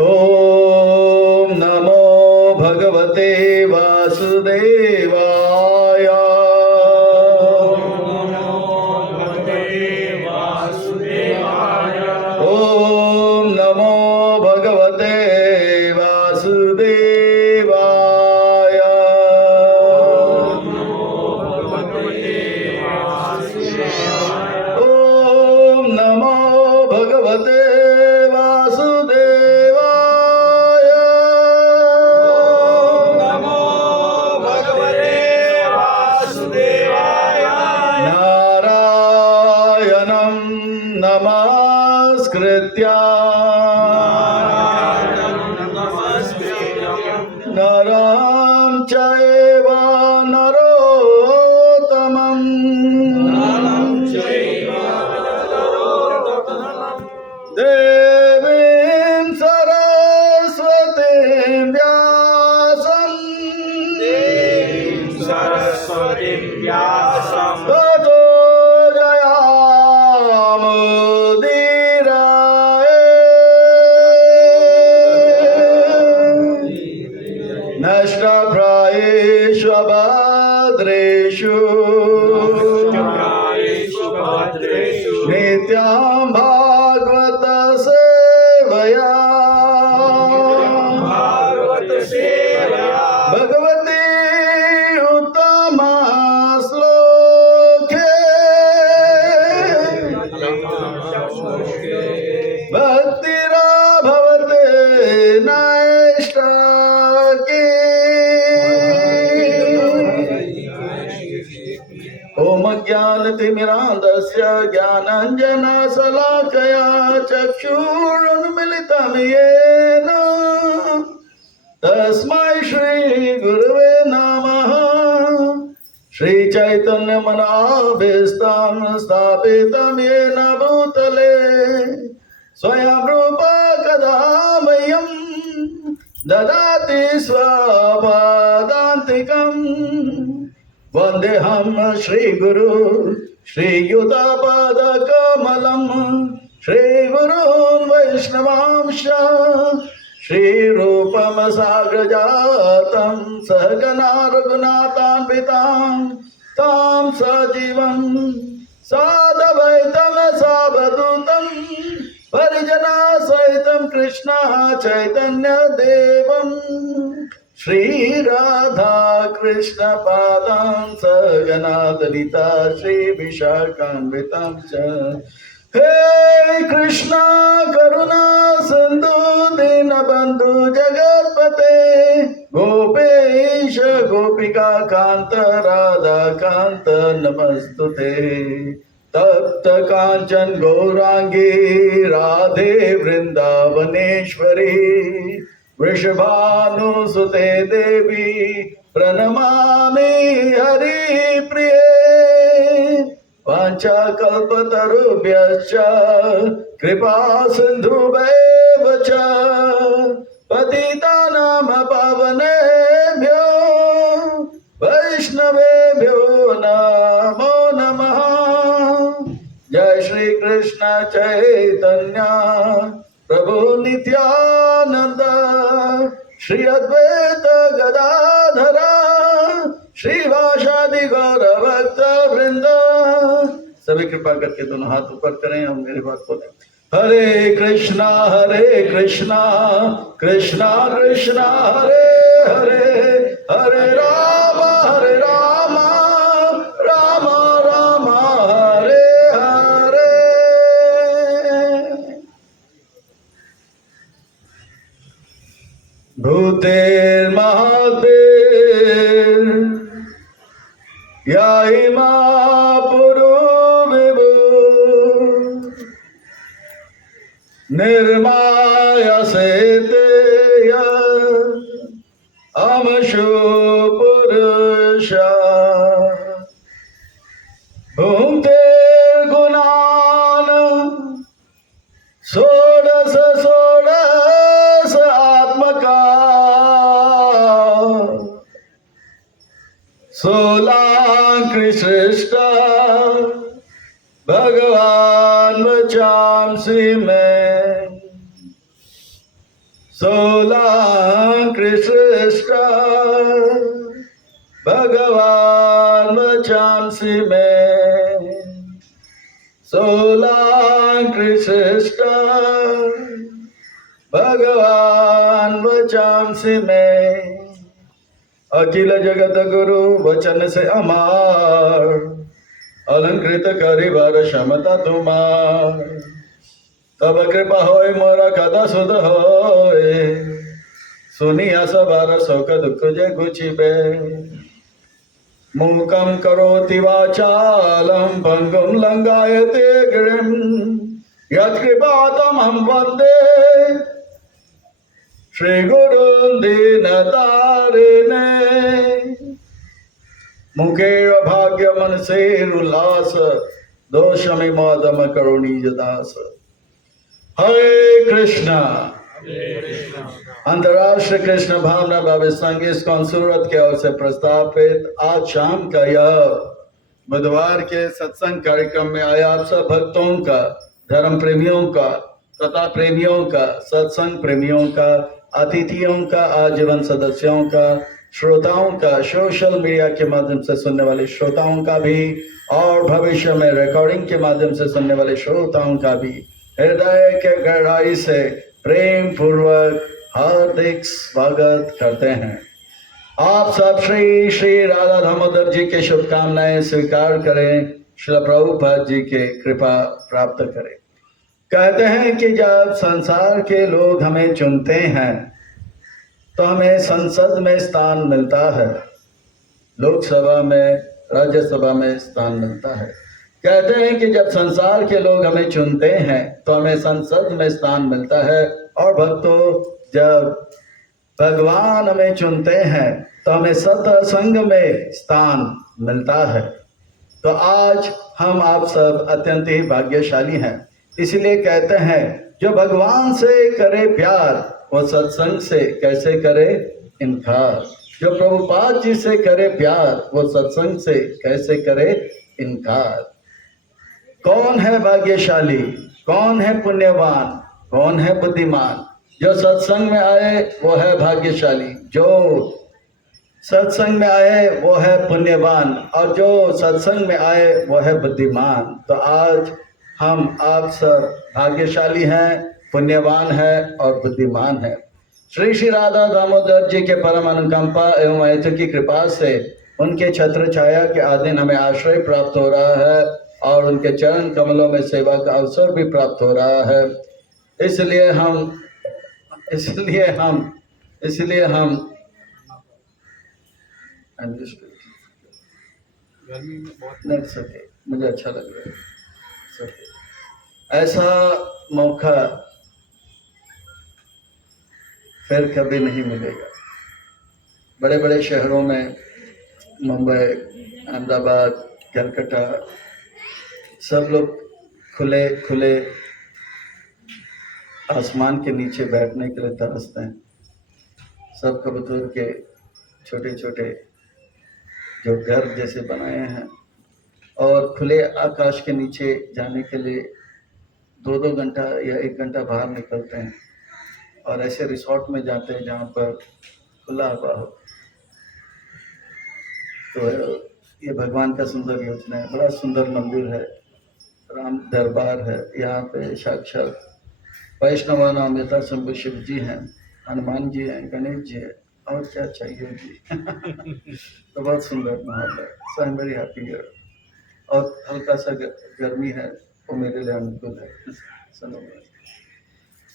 ओम नमो भगवते वासुदेवाय। ओम नमो भगवते वासुदेवाय। ओम नमो भगवते वासुदेवाय। नारायणं नमस्कृत्य नरं चैव नरोत्तमं देवीं सरस्वतीं व्यासं ततो जयामुदीरये। नष्टप्रायेषु भद्रेषु नित्यं भागवत सेवया भगवती उत्तमा श्लोके भक्तिराभवते नैष्ठाकी। ओम ज्ञानतिमिरान्धस्य ज्ञानाञ्जनशलाकया चक्षुरुन्मिलितं येन तस्मै श्रीगुरुवे नमः। श्रीचैतन्यमनाभीष्टं स्थापितं येन भूतले स्वयं रूप कदा मह्यं ददाति स्वपदान्तिकम्। वन्देऽहं श्रीगुरु श्रीयुतपदकमलं श्रीगुरून् वैष्णवांश्च श्रीरूपं साग्रजातं सहगना रघुनाथान्वितां तां सजीवं साद्वैतं सावधूतं परिजनसहितं कृष्ण चैतन्यदेवं श्रीराधा कृष्ण पादां सहगना ललिता श्रीविशाखान्वितां च। हे कृष्ण करुणा सिंधु दीनबंधु जगत्पते गोपेश गोपिका कांत राधा कांत नमस्तुते। तप्त कांचन गौरांगी राधे वृंदावनेश्वरी वृषभानुसुते देवी प्रणमामि हरिप्रिये। वाञ्छाकल्पतरुभ्यश्च कृपा सिन्धुभ्येव च पतितानां पावनेभ्यो वैष्णवेभ्यो नमो नमः। जय श्री कृष्ण चैतन्य प्रभु नित्यानंद श्री अद्वैत गदाधर श्रीवासादि गौर भक्त वृंद। सभी कृपा करके दोनों हाथ ऊपर करें और मेरे बात को दें। हरे कृष्णा कृष्णा कृष्णा हरे हरे हरे राम राम राम हरे हरे। भूतेर्महद्भिर् याहिमा पुरो विभु निर्मायसेते अमशो पुरुषा भुङ्क्ते गुणान् षोडश आत्मका सोलांकृष्ट भगवान वचांसि में 16 कृष्ण भगवान वचांसी में, 16 कृष्ण भगवान वचांसी में, अखिल जगत गुरु वचन से अमार, अलंकृत करिबार क्षमता तुम्हार, तब कृपा होय मोरा कदा सुध होय, सुनिया सबार शोक दुख जय घुचिबे, मूकं करोति वाचालं भंगुं लंघयते गिरिं, यत्कृपातमहं वन्दे श्रीगुरुं दीनतारिणे, मुखे भाग्य मनसेरुल्लास, दोषमिमोदम करुणीय दास। हरे कृष्णा। अंतर्राष्ट्रीय कृष्ण भावना भव्य संघ इस्कॉन सूरत के ओर से प्रस्तावित आज शाम का यह बुधवार के सत्संग कार्यक्रम में आए आप सब भक्तों का, धर्म प्रेमियों का तथा प्रेमियों का, सत्संग प्रेमियों का, अतिथियों का, आजीवन सदस्यों का, श्रोताओं का, सोशल मीडिया के माध्यम से सुनने वाले श्रोताओं का भी और भविष्य में रिकॉर्डिंग के माध्यम से सुनने वाले श्रोताओं का भी हृदय के गहराई से प्रेम पूर्वक हार्दिक स्वागत करते हैं। आप सब श्री श्री राधा दामोदर जी के शुभकामनाएं स्वीकार करें, श्री प्रभुपाद जी के कृपा प्राप्त करें। कहते हैं कि जब संसार के लोग हमें चुनते हैं तो हमें संसद में स्थान मिलता है, लोकसभा में, राज्यसभा में स्थान मिलता है। कहते हैं कि जब संसार के लोग हमें चुनते हैं तो हमें संसद में स्थान मिलता है, और भक्तों जब भगवान हमें चुनते हैं तो हमें सत्संग में स्थान मिलता है। तो आज हम आप सब अत्यंत ही भाग्यशाली हैं। इसलिए कहते हैं जो भगवान से करे प्यार वो सत्संग से कैसे करे इनकार, जो प्रभुपाद जी से करे प्यार वो सत्संग से कैसे करे इनकार। कौन है भाग्यशाली, कौन है पुण्यवान, कौन है बुद्धिमान? जो सत्संग में आए वो है भाग्यशाली, जो सत्संग में आए वो है पुण्यवान, और जो सत्संग में आए वो है बुद्धिमान। तो आज हम आप सब भाग्यशाली हैं, पुण्यवान हैं और बुद्धिमान हैं। श्री श्री राधा दामोदर जी के परम अनुकंपा एवं ऐतु की कृपा से उनके छत्र छाया के अधीन हमें आश्रय प्राप्त हो रहा है और उनके चरण कमलों में सेवा का अवसर भी प्राप्त हो रहा है। इसलिए हम नहीं सके, मुझे अच्छा लग रहा है। ऐसा मौका फिर कभी नहीं मिलेगा। बड़े बड़े शहरों में, मुंबई, अहमदाबाद, कलकत्ता, सब लोग खुले खुले आसमान के नीचे बैठने के लिए तरसते हैं। सब कबूतर के छोटे छोटे जो घर जैसे बनाए हैं, और खुले आकाश के नीचे जाने के लिए 2-2 घंटा या 1 घंटा बाहर निकलते हैं, और ऐसे रिसोर्ट में जाते हैं जहाँ पर खुला हवा हो। तो ये भगवान का सुंदर योजना है। बड़ा सुंदर मंदिर है, राम दरबार है। यहाँ पे साक्षात वैष्णव नामता शंभु शिव जी हैं, हनुमान जी हैं, गणेश जी हैं, और क्या चाहिए जी। तो बहुत सुंदर माहौल है। So I am very happy here. और हल्का सा गर्मी है, वो मेरे लिए अनुकूल है।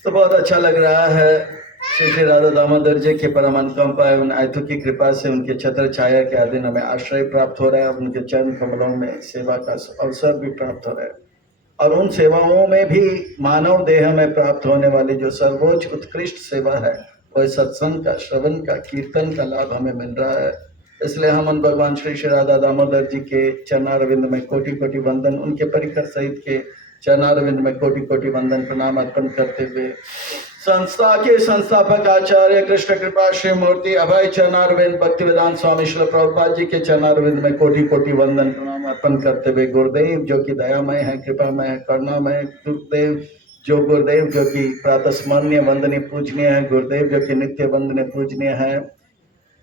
तो बहुत अच्छा लग रहा है। श्री श्री राधा दामोदर जी के परम अनुकंपा एवं ऐतु की कृपा से उनके छत्र छाया के अधीन हमें आश्रय प्राप्त हो रहा है, और उनके चरण कमलों में सेवा का अवसर भी प्राप्त हो रहा है। और उन सेवाओं में भी मानव देह में प्राप्त होने वाली जो सर्वोच्च उत्कृष्ट सेवा है, वह सत्संग का, श्रवण का, कीर्तन का लाभ हमें मिल रहा है। इसलिए हम उन भगवान श्री श्री राधा दामोदर जी के चरणारविंद में कोटि कोटि वंदन, उनके परिकर सहित के चरणारविंद में कोटि कोटि वंदन प्रणाम अर्पण करते हुए संस्था के संस्थापक आचार्य कृष्ण कृपा श्री मूर्ति अभय चरणारविंद भक्तिवेदांत स्वामी श्री प्रभुपाद जी के चरणारविंद में कोटि कोटि वंदन प्रणाम अर्पण करते हुए गुरुदेव जो कि दयामय है, कृपामय है, करुणामय, गुरुदेव जो गुरुदेव जो कि प्रातः स्मरणीय वंदनीय पूजनीय है, गुरुदेव जो कि नित्य वंदनीय पूजनीय है,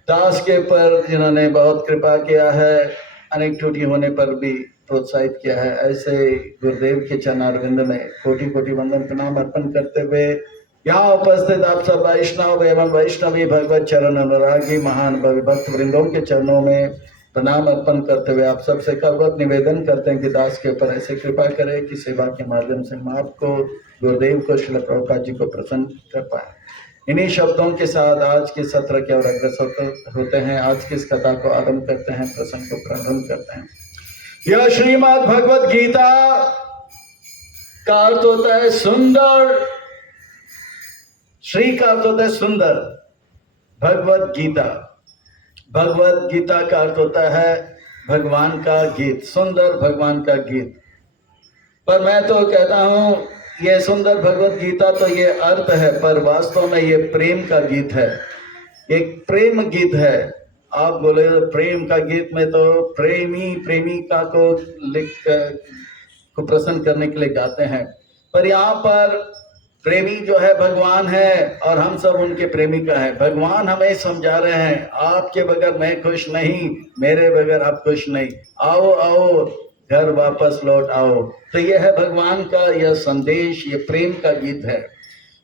दास के पर जिन्होंने बहुत कृपा किया है, अनेक त्रुटि होने पर भी प्रोत्साहित किया है, ऐसे गुरुदेव के चरणारविंद में कोटि कोटि वंदन प्रणाम अर्पण करते हुए यहाँ उपस्थित आप सब वैष्णव एवं वैष्णवी भगवत चरण अनुरागी महान भक्त वृंदों के चरणों में प्रणाम अर्पण करते हुए आप सबसे कलवत निवेदन करते हैं कि दास के ऊपर ऐसे कृपा करें कि सेवा के माध्यम से हम आपको, गुरुदेव को, श्रील प्रभुपाद जी को प्रसन्न कर पाए। इन्हीं शब्दों के साथ आज के सत्र के और अग्रसर होते हैं। आज की इस कथा को आरंभ करते हैं, प्रसंग को प्रारंभ करते हैं। यह श्रीमद् भगवत गीता का अर्थ होता है सुंदर, श्री का अर्थ होता है सुंदर, भगवत गीता, भगवत गीता का अर्थ होता है भगवान का गीत, सुंदर भगवान का गीत। पर मैं तो कहता हूं ये सुंदर भगवत गीता तो ये अर्थ है, पर वास्तव में ये प्रेम का गीत है, एक प्रेम गीत है। आप बोले प्रेम का गीत में तो प्रेमी प्रेमिका को प्रसन्न करने के लिए गाते हैं, पर यहाँ पर प्रेमी जो है भगवान है और हम सब उनके प्रेमिका है। भगवान हमें समझा रहे हैं आपके बगैर मैं खुश नहीं, मेरे बगैर आप खुश नहीं, आओ आओ घर वापस लौट आओ। तो यह है भगवान का यह संदेश, ये प्रेम का गीत है।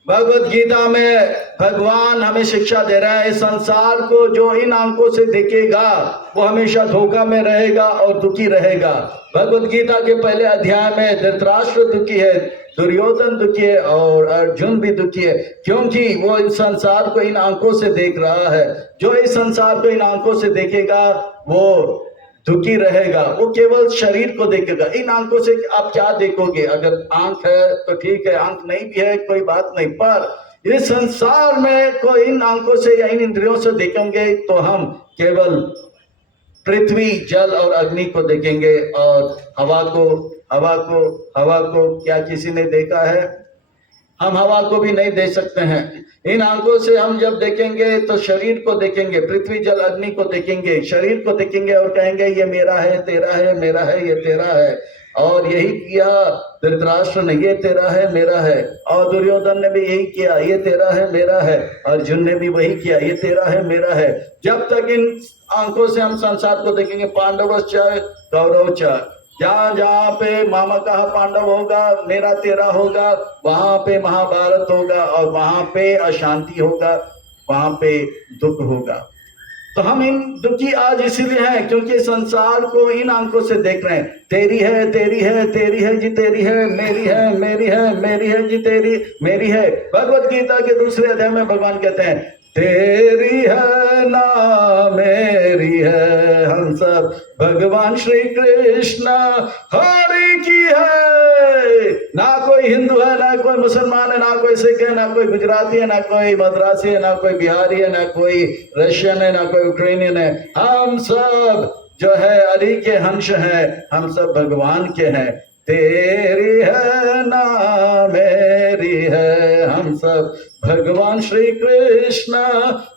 भगवत गीता में भगवान हमें शिक्षा दे रहा है, संसार को जो इन आंखों से देखेगा वो हमेशा धोखा में रहेगा और दुखी रहेगा। भगवत गीता के पहले अध्याय में धृतराष्ट्र दुखी है, दुर्योधन दुखी है और अर्जुन भी दुखी है, क्योंकि वो इस संसार को इन आंखों से देख रहा है। जो इस संसार को इन आंखों से देखेगा वो दुखी रहेगा, वो केवल शरीर को देखेगा। इन आंखों से आप क्या देखोगे? अगर आंख है तो ठीक है, आंख नहीं भी है कोई बात नहीं, पर इस संसार में कोई इन आंखों से या इन इंद्रियों से देखेंगे तो हम केवल पृथ्वी, जल और अग्नि को देखेंगे और हवा को क्या किसी ने देखा है? हम हवा को भी नहीं देख सकते हैं। इन आंखों से हम जब देखेंगे तो शरीर को देखेंगे, पृथ्वी जल अग्नि को देखेंगे, शरीर को देखेंगे और कहेंगे ये मेरा है, तेरा है, मेरा है, ये तेरा है। और यही किया धृतराष्ट्र ने, ये तेरा है, मेरा है। और दुर्योधन ने भी यही किया, ये तेरा है, मेरा है। अर्जुन ने भी वही किया, ये तेरा है, मेरा है। जब तक इन आंखों से हम संसार को देखेंगे, पांडवश्च कौरवश्च, जहाँ जहाँ पे मामा कहा पांडव होगा, मेरा तेरा होगा, वहां पे महाभारत होगा और वहां पे अशांति होगा, वहां पे दुख होगा। तो हम इन दुखी आज इसीलिए हैं क्योंकि संसार को इन आंखों से देख रहे हैं। तेरी है, तेरी है, तेरी है जी तेरी है, मेरी है, मेरी है, मेरी है जी तेरी, मेरी है। भगवत गीता के दूसरे अध्याय में भगवान कहते हैं तेरी है ना मेरी है, हम सब भगवान श्री कृष्ण हरि की है। ना कोई हिंदू है, ना कोई मुसलमान है, ना कोई सिख है, ना कोई गुजराती है, ना कोई मद्रासी है, ना कोई बिहारी है, ना कोई रशियन है, ना कोई यूक्रेनियन है। हम सब जो है हरि के अंश हैं, हम सब भगवान के हैं। तेरी है ना मेरी है, हम सब भगवान श्री कृष्ण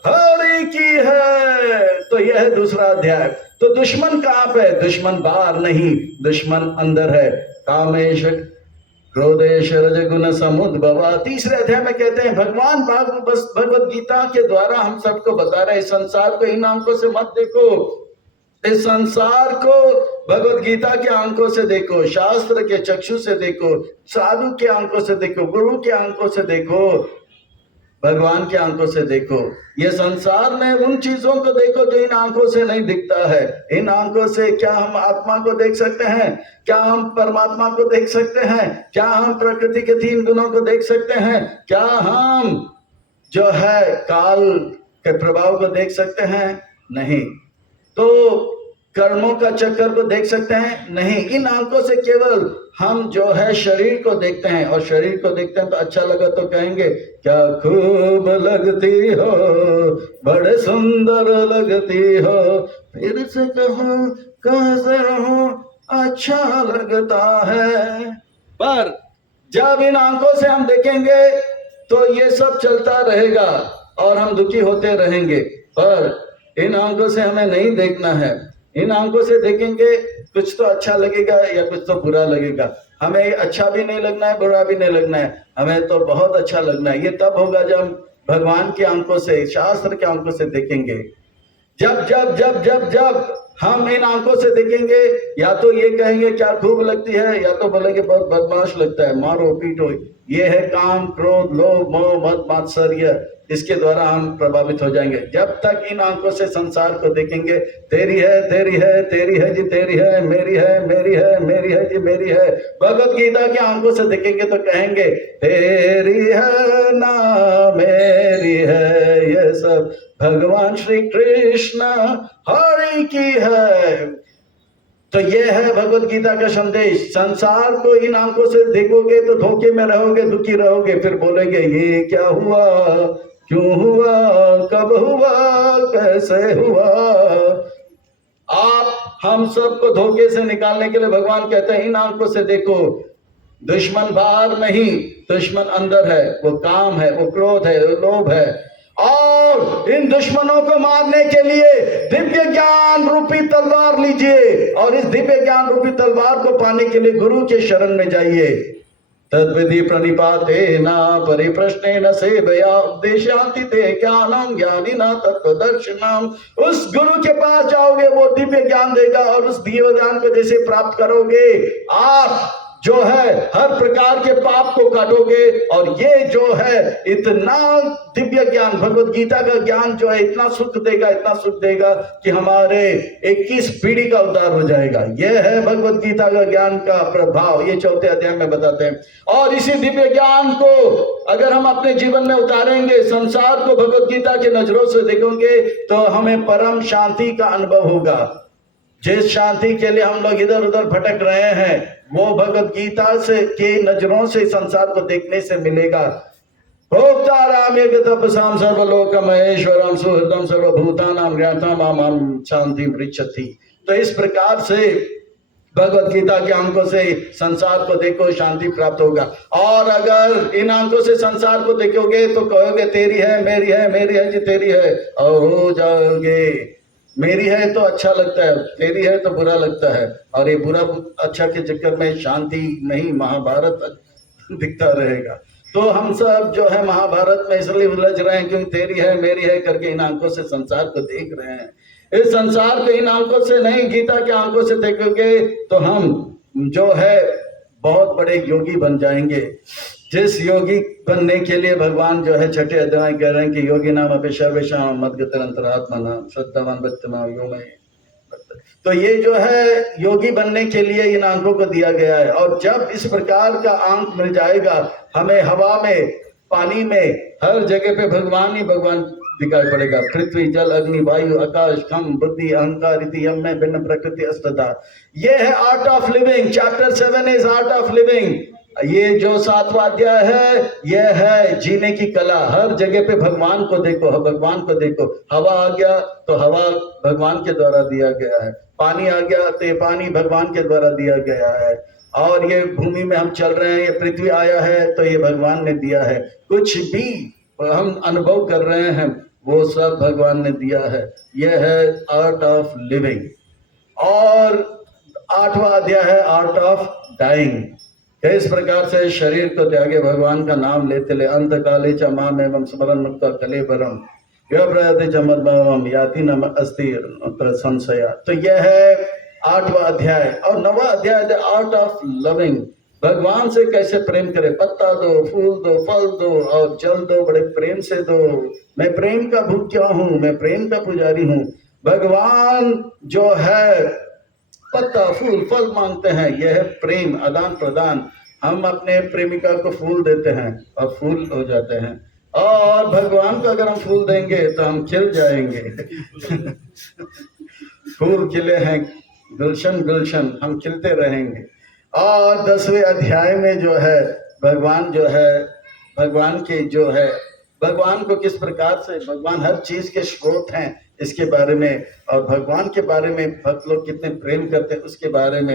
हरि की है। तो यह है दूसरा अध्याय। तो दुश्मन कहाँ पे? दुश्मन बाहर नहीं, दुश्मन अंदर है। कामेश क्रोधेश रजगुण समुद्भवा। तीसरे अध्याय में कहते हैं भगवान भगवत गीता के द्वारा हम सबको बता रहे हैं संसार को इन आंखों से मत देखो, इस संसार को भगवत गीता के आंखों से देखो, शास्त्र के चक्षु से देखो, साधु के आंखों से देखो, गुरु के आंखों से देखो, भगवान के आंखों से देखो। ये संसार में उन चीजों को देखो जो इन आंखों से नहीं दिखता है। इन आंखों से क्या हम आत्मा को देख सकते हैं? क्या हम परमात्मा को देख सकते हैं? क्या हम प्रकृति के 3 गुणों को देख सकते हैं? क्या हम जो है काल के प्रभाव को देख सकते हैं? नहीं। तो कर्मों का चक्कर को देख सकते हैं? नहीं। इन आंखों से केवल हम जो है शरीर को देखते हैं, और शरीर को देखते हैं तो अच्छा लगा तो कहेंगे क्या खूब लगती हो, बड़े सुंदर लगती हो, फिर से कहो कैसे रहो अच्छा लगता है। पर जब इन आंखों से हम देखेंगे तो ये सब चलता रहेगा और हम दुखी होते रहेंगे। पर इन आंखों से हमें नहीं देखना है। इन आंखों से देखेंगे कुछ तो अच्छा लगेगा या कुछ तो बुरा लगेगा। हमें अच्छा भी नहीं लगना है, बुरा भी नहीं लगना है, हमें तो बहुत अच्छा लगना है। ये तब होगा जब हम भगवान की आंखों से, शास्त्र के आंखों से देखेंगे। जब जब जब जब जब हम इन आंखों से देखेंगे, या तो ये कहेंगे क्या खूब लगती है, या तो बोलेंगे बहुत बदमाश लगता है, मारो पीटो। ये है काम, क्रोध, लोभ, मोह, मद, मात्सर्य, इसके द्वारा हम प्रभावित हो जाएंगे। जब तक इन आंखों से संसार को देखेंगे, तेरी है, तेरी है, तेरी है जी तेरी है, मेरी है, मेरी है, मेरी है जी मेरी है। भगवत गीता की आंखों से देखेंगे तो कहेंगे तेरी है ना मेरी है, ये सब भगवान श्री कृष्ण हरि की है। तो ये है भगवत गीता का संदेश। संसार को इन आंखों से देखोगे तो धोखे में रहोगे, दुखी रहोगे, फिर बोलेंगे ये क्या हुआ, क्यों हुआ, कब हुआ, कैसे हुआ। आप हम सबको धोखे से निकालने के लिए भगवान कहते हैं इन आंखों से देखो। दुश्मन बाहर नहीं, दुश्मन अंदर है। वो काम है, वो क्रोध है, वो लोभ है। और इन दुश्मनों को मारने के लिए दिव्य ज्ञान रूपी तलवार लीजिए, और इस दिव्य ज्ञान रूपी तलवार को पाने के लिए गुरु के शरण में जाइए। तद्विधि प्रणिपातेन परिप्रश्नेन सेवया उपदेशान्ति ते ज्ञानम ज्ञानिना तत्त्वदर्शिनम। उस गुरु के पास जाओगे, वो दिव्य ज्ञान देगा, और उस दिव्य ज्ञान को जैसे प्राप्त करोगे, आप जो है हर प्रकार के पाप को काटोगे। और ये जो है इतना दिव्य ज्ञान, भगवत गीता का ज्ञान जो है इतना सुख देगा, इतना सुख देगा कि हमारे 21 पीढ़ी का उद्धार हो जाएगा। यह है भगवत गीता का ज्ञान का प्रभाव, ये 4थे अध्याय में बताते हैं। और इसी दिव्य ज्ञान को अगर हम अपने जीवन में उतारेंगे, संसार को भगवत गीता की नजरों से देखेंगे, तो हमें परम शांति का अनुभव होगा। जिस शांति के लिए हम लोग इधर उधर भटक रहे हैं, वो भगवत गीता से के नजरों से संसार को देखने से मिलेगा। भोक्ताराम तपसाम सर्वलोक महेश्वरम सुहृदम सर्वभूतानां ज्ञाताम माम शांति पृच्छति। तो इस प्रकार से भगवत गीता की आंखों से संसार को देखो, शांति प्राप्त होगा। और अगर इन आंखों से संसार को देखोगे तो कहोगे तेरी है, मेरी है, मेरी है जी तेरी है, और हो जाओगे। मेरी है तो अच्छा लगता है, तेरी है तो बुरा लगता है, और ये बुरा अच्छा के चक्कर में शांति नहीं, महाभारत दिखता रहेगा। तो हम सब जो है महाभारत में इसलिए उलझ रहे हैं क्योंकि तेरी है, मेरी है करके इन आंखों से संसार को देख रहे हैं। इस संसार को इन आंखों से नहीं, गीता की आंखों से देखोगे तो हम जो है बहुत बड़े योगी बन जाएंगे। जिस योगी बनने के लिए भगवान जो है 6ठे अध्याय कह रहे हैं कि योगी नाम अपि सर्वेषां मद्गतिरन्तरात्मना श्रद्धावान भक्तिमान् यो मे। तो ये जो है योगी बनने के लिए इन आंखों को दिया गया है। और जब इस प्रकार का आंख मिल जाएगा, हमें हवा में, पानी में, हर जगह पे भगवान ही भगवान दिखाई पड़ेगा। पृथ्वी, जल, अग्नि, वायु, आकाश, खम, बुद्धि, अहंकार इति यम में भिन्न प्रकृति अष्टधा। ये है art of living. Chapter 7 is art of living. ये जो 7वां अध्याय है, यह है जीने की कला। हर जगह पे भगवान को देखो, भगवान को देखो। हवा आ गया तो हवा भगवान के द्वारा दिया गया है, पानी आ गया तो ये पानी भगवान के द्वारा दिया गया है, और ये भूमि में हम चल रहे हैं, ये पृथ्वी आया है तो ये भगवान ने दिया है। कुछ भी हम अनुभव कर रहे हैं वो सब भगवान ने दिया है। यह है आर्ट ऑफ लिविंग। और 8वां अध्याय है आर्ट ऑफ डाइंग। इस प्रकार से शरीर को त्यागे भगवान का नाम लेते ले अंत काले च माम एवं स्मरण मुक्त कलेबरम व्यप्रयते च मद्भवम याति नम अस्ति संशया। तो यह है 8वां अध्याय। और 9वां अध्याय द आर्ट ऑफ लविंग। भगवान से कैसे प्रेम करे। पत्ता दो, फूल दो, फल दो और जल दो, बड़े प्रेम से दो। मैं प्रेम का भूख्या हूँ, मैं प्रेम का पुजारी हूँ। भगवान जो है पत्ता, फूल, फल मांगते हैं। यह है प्रेम, आदान प्रदान। हम अपने प्रेमिका को फूल देते हैं और फूल हो जाते हैं, और भगवान को अगर हम फूल देंगे तो हम खिल जाएंगे। फूल खिले हैं, गुलशन गुलशन, हम खिलते रहेंगे। और 10वें अध्याय में जो है भगवान जो है, भगवान के जो है, भगवान को किस प्रकार से, भगवान हर चीज के स्रोत हैं इसके बारे में, और भगवान के बारे में भक्त लोग कितने प्रेम करते हैं उसके बारे में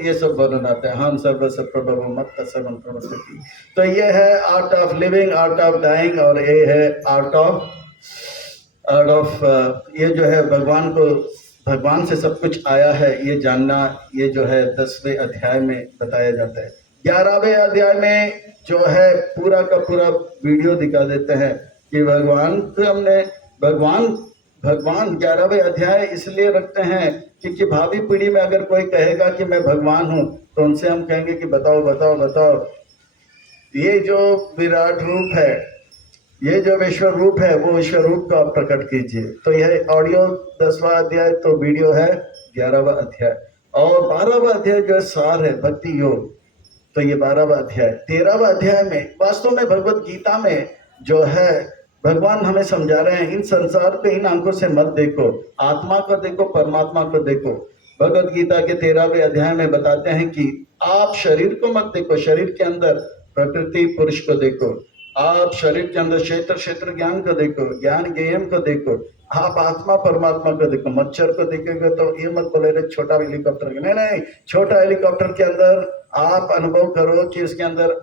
ये सब वर्णन आता है। हम सर्व प्रभु मत सर्वं प्रवर्तति। तो ये है art of living, art of dying, और ये है आर्ट ऑफ ये जो है भगवान को भगवान से सब कुछ आया है ये जानना, ये जो है 10वें अध्याय में बताया जाता है। 11वें अध्याय में जो है पूरा का पूरा वीडियो दिखा देते हैं कि भगवान को हमने भगवान 11वें अध्याय इसलिए रखते हैं क्योंकि भावी पीढ़ी में अगर कोई कहेगा कि मैं भगवान हूँ तो उनसे हम कहेंगे कि बताओ बताओ बताओ, ये जो विराट रूप है, ये जो विश्व रूप है, वो विश्व रूप को आप प्रकट कीजिए। तो यह ऑडियो 10वां अध्याय, तो वीडियो है 11वां अध्याय, और 12वां अध्याय जो सार है भक्ति योग, तो ये 12वां अध्याय। 13वां अध्याय में वास्तव में भगवत गीता में जो है भगवान हमें समझा रहे हैं, इन संसार पे इन आंखों से मत देखो, आत्मा को देखो, परमात्मा को देखो। भगवत गीता के 13वें अध्याय में बताते हैं कि आप शरीर को मत देखो, शरीर के अंदर प्रकृति पुरुष को देखो, आप शरीर के अंदर क्षेत्र ज्ञान को देखो, ज्ञान ज्ञेयम को देखो, आप आत्मा परमात्मा को देखो। मच्छर को देखेंगे तो ये मत बोले रे छोटा हेलीकॉप्टर, नहीं नहीं, छोटा हेलीकॉप्टर के अंदर आप अनुभव करो कि उसके अंदर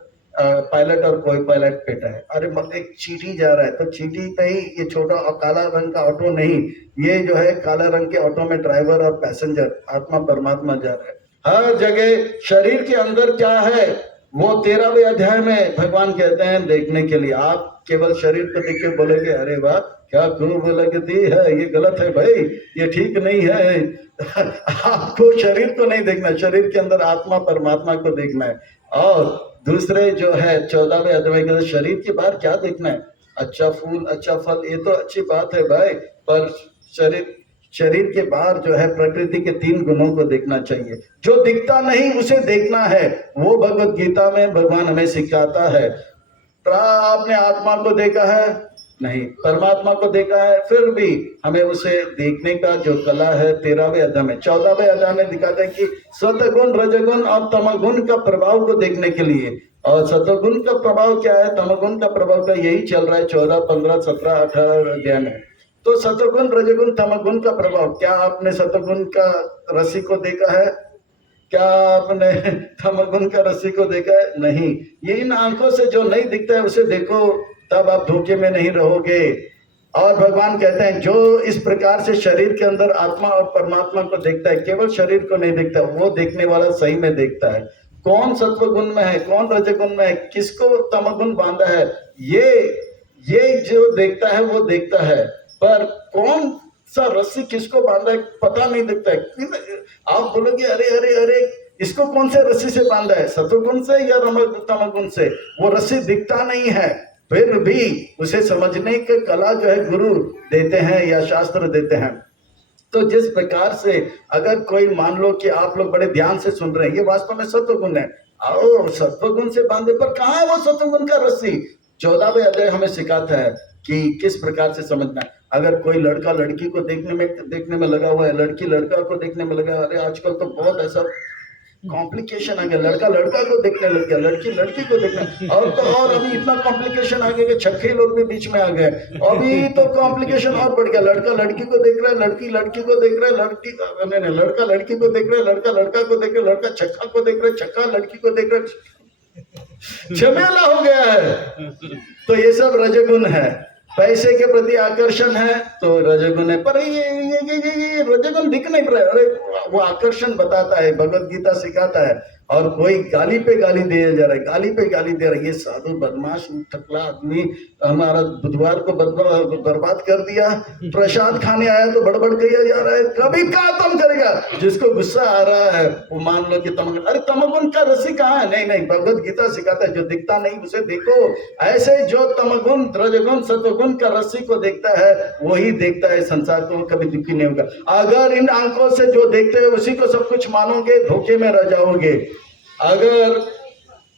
पायलट और कोई पायलट बैठा है। अरे एक चींटी जा रहा है तो चींटी पे ही ये छोटा काला रंग का ऑटो नहीं, ये जो है काला रंग के ऑटो में ड्राइवर और पैसेंजर आत्मा परमात्मा जा रहा है। हर जगह शरीर के अंदर क्या है वो 13वें अध्याय में भगवान कहते हैं देखने के लिए। आप केवल शरीर को देख के बोलेंगे अरे वाह क्या खूब लगती है, ये गलत है भाई, ये ठीक नहीं है। आपको शरीर को नहीं देखना, शरीर के अंदर आत्मा परमात्मा को देखना है। और दूसरे जो है 14वें अध्याय के शरीर के बाहर क्या देखना है, अच्छा फूल अच्छा फल, ये तो अच्छी बात है भाई, पर शरीर के बाहर जो है प्रकृति के 3 गुणों को देखना चाहिए। जो दिखता नहीं उसे देखना है, वो भगवत गीता में भगवान हमें सिखाता है। आपने आत्मा को देखा है नहीं, परमात्मा को देखा है, फिर भी हमें उसे देखने का जो कला है 13वें अध्याय में। 14वें अध्याय में दिखाता है कि सतगुण रजगुण और तमगुण का प्रभाव को देखने के लिए। और सतगुण का प्रभाव क्या है, तमगुण का प्रभाव का यही चल रहा है 14, 15, 17, 18 अध्याय में। तो सतगुण रजगुण तमगुण का प्रभाव, क्या आपने सतगुण का रस्सी को देखा है, क्या आपने तमगुण का रस्सी को देखा है? नहीं। ये इन आंखों से जो नहीं दिखता है उसे देखो, तब आप धोखे में नहीं रहोगे। और भगवान कहते हैं जो इस प्रकार से शरीर के अंदर आत्मा और परमात्मा को देखता है, केवल शरीर को नहीं देखता, वो देखने वाला सही में देखता है कौन सत्व गुण में है, कौन रजगुण में है, किसको तमगुण बांधा है, ये जो देखता है वो देखता है, पर कौन सा रस्सी किसको बांधा है पता नहीं दिखता है। आप बोलोगे अरे अरे अरे इसको कौन से रस्सी से बांधा है, सत्वगुण से या तमगुण से, वो रस्सी दिखता नहीं है, फिर भी उसे समझने की कला जो है गुरु देते हैं या शास्त्र देते हैं। तो जिस प्रकार से अगर कोई मान लो कि आप लोग बड़े ध्यान से सुन रहे हैं, ये वास्तव में सत्वगुण है, आओ सत्वगुण से बांधे, पर कहाँ है वो सत्वगुण का रस्सी। 14वें अध्याय हमें सिखाता है कि किस प्रकार से समझना है। अगर कोई लड़का लड़की को देखने में लगा हुआ है, लड़की लड़का को देखने में लगा, अरे आजकल तो बहुत ऐसा कॉम्प्लिकेशन आ गया, लड़का लड़का को देखने लग गया, लड़की लड़की को देखने, और तो और अभी इतना कॉम्प्लिकेशन आ गया कि छक्के लोग भी बीच में आ गए, अभी तो कॉम्प्लिकेशन और बढ़ गया, लड़का लड़की को देख रहा है, लड़की लड़की को देख रहा है, लड़का लड़की को देख रहा है, लड़का लड़का को देख रहा है, लड़का छक्का को देख रहा है, छक्का लड़की को देख रहा है, झमेला हो गया है। तो ये सब रजगुण है। पैसे के प्रति आकर्षण है तो रजगुण है, पर ये रजगुण दिख नहीं रहा है। अरे वो आकर्षण बताता है, भगवत गीता सिखाता है। और कोई गाली पे गाली दिया जा रहा है, गाली पे गाली दे रहा है, ये साधु बदमाश टकला आदमी हमारा बुधवार को बर्बाद कर दिया, प्रसाद खाने आया तो बड़बड़ किया जा रहा है, कभी खत्म करेगा। जिसको गुस्सा आ रहा है वो मान लो कि तमगुण, अरे तमगुण का रस्सी कहाँ है? नहीं, भगवत गीता सिखाता है जो दिखता नहीं उसे देखो। ऐसे जो तमगुण रजगुण सत्वगुण का रस्सी को देखता है वही देखता है संसार को, कभी दुखी नहीं होगा। अगर इन आंखों से जो देखते हो उसी को सब कुछ मानोगे, धोखे में रह जाओगे। अगर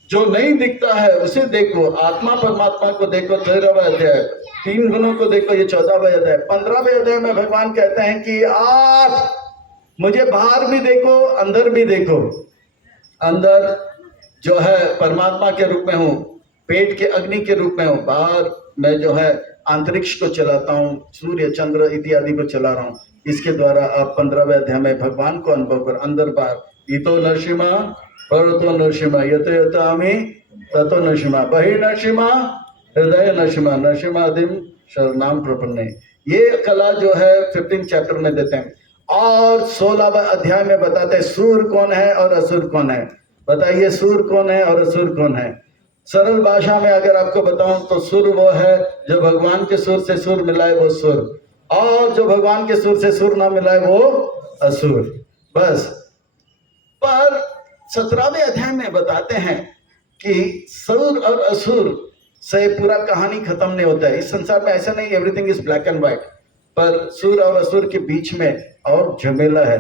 जो नहीं दिखता है उसे देखो, आत्मा परमात्मा को देखो। 13वां अध्याय 3 गुणों को देखो, ये 14वां अध्याय। 15वें अध्याय में भगवान कहते हैं कि आप मुझे बाहर भी देखो अंदर भी देखो। अंदर जो है परमात्मा के रूप में हूँ, पेट के अग्नि के रूप में हूँ, बाहर मैं जो है अंतरिक्ष को चलाता हूँ, सूर्य चंद्र इत्यादि को चला रहा हूँ। इसके द्वारा आप 15वें अध्याय में भगवान को अनुभव कर, अंदर बाहर। इतो नरसिम्हा परतो नरसिम्हा यत यत आमी ततो नरसिम्हा बहि नरसिम्हा हृदय नरसिम्हा नरसिम्हादिम शरणाम प्रपन्ने। ये कला जो है 15 चैप्टर में देते हैं। और 16वें अध्याय में बताते हैं सूर कौन है और असुर कौन है। बताइए सूर कौन है और असुर कौन है। सरल भाषा में अगर आपको बताऊं तो सुर वो है जो भगवान के सुर से सुर मिलाए वो सुर, और जो भगवान के सुर से सुर ना मिलाए वो असुर। बस। पर 17वें अध्याय में बताते हैं कि सुर और असुर से पूरा कहानी खत्म नहीं होता है। इस संसार में ऐसा नहीं everything is black and white, पर सुर और असुर के बीच में और झमेला है।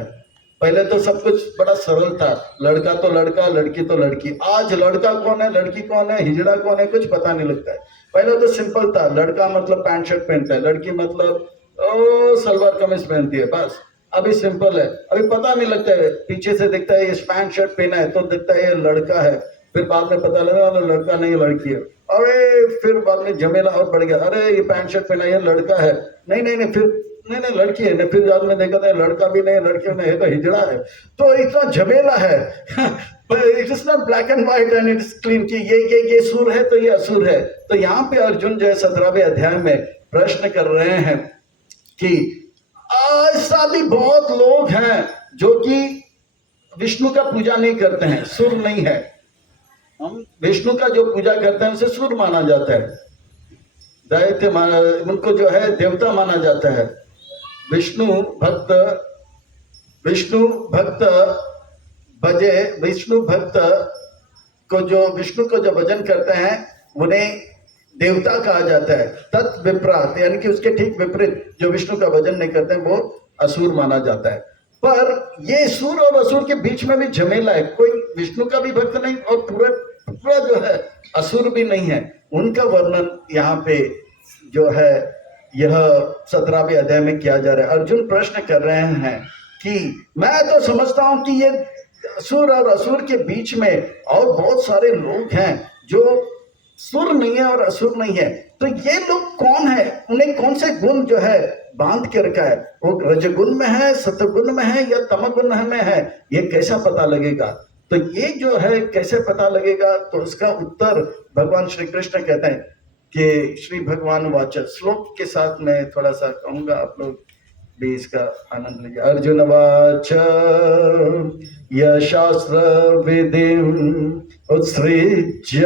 पहले तो सब कुछ बड़ा सरल था, लड़का तो लड़का, लड़की तो लड़की। आज लड़का कौन है, लड़की कौन है, हिजड़ा कौन है, कुछ पता नहीं लगता है। पहले तो सिंपल था, लड़का मतलब पैंट शर्ट पहनता है, लड़की मतलब सलवार कमीज पहनती है, बस। अभी सिंपल है, अभी पता नहीं लगता है। पीछे से दिखता है ये पैंट शर्ट पहना है तो दिखता है ये लड़का है, फिर बाद में पता लगा लड़का नहीं लड़की है। अरे फिर बाद में झमेला और बढ़ गया, अरे ये पैंट शर्ट पहना है ये लड़का है, नहीं नहीं नहीं, फिर नहीं लड़की है, फिर बाद में देखा था लड़का भी नहीं, लड़की नहीं है तो हिजड़ा है। तो इतना झमेला है। It is not black and white and it is clean कि ये सुर है तो ये असुर है। तो यहाँ पे अर्जुन जो है 17वें अध्याय में प्रश्न कर रहे हैं कि ऐसा भी बहुत लोग हैं जो कि विष्णु का पूजा नहीं करते हैं, सुर नहीं है। हम विष्णु का जो पूजा करते हैं उसे सुर माना जाता है, दैत्य उनको जो है देवता माना जाता है। विष्णु भक्त भजे, विष्णु भक्त को जो विष्णु को जो भजन करते हैं उन्हें देवता कहा जाता है। तत् विपरात यानी कि उसके ठीक विपरीत जो विष्णु का भजन नहीं करते हैं वो असुर माना जाता है। पर ये सुर और असुर के बीच में भी झमेला है, कोई विष्णु का भी भक्त नहीं और पूरा जो है असुर भी नहीं है। उनका वर्णन यहाँ पे जो है यह 17वें अध्याय में किया जा रहा है। अर्जुन प्रश्न कर रहे हैं कि मैं तो समझता हूं कि ये सुर और असुर के बीच में और बहुत सारे लोग हैं जो सुर नहीं है और असुर नहीं है, तो ये लोग कौन है, उन्हें कौन से गुण जो है बांध के रखा है, वो रजगुण में है, सतगुण में है या तमगुण में है, ये कैसा पता लगेगा। तो ये जो है कैसे पता लगेगा, तो उसका उत्तर भगवान श्री कृष्ण कहते हैं कि श्री भगवान वाच। श्लोक के साथ मैं थोड़ा सा कहूंगा, आप लोग भी इसका आनंद लीजिए। अर्जुन वाच य शास्त्र विधिम उत्सृज्य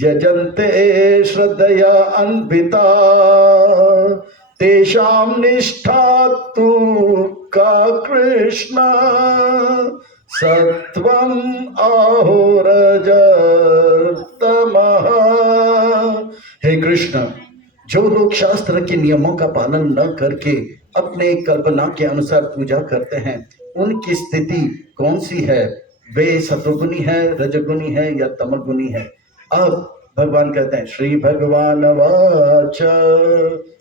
यजन्ते श्रद्धया अन्विता तेषां निष्ठा तु का कृष्ण सत्वम आहो रजतमः। हे कृष्ण, जो लोग शास्त्र के नियमों का पालन न करके अपने कल्पना के अनुसार पूजा करते हैं उनकी स्थिति कौन सी है, वे सत्वगुणी है, रजगुणी है या तमगुणी है। अब भगवान कहते हैं श्री भगवान वाच।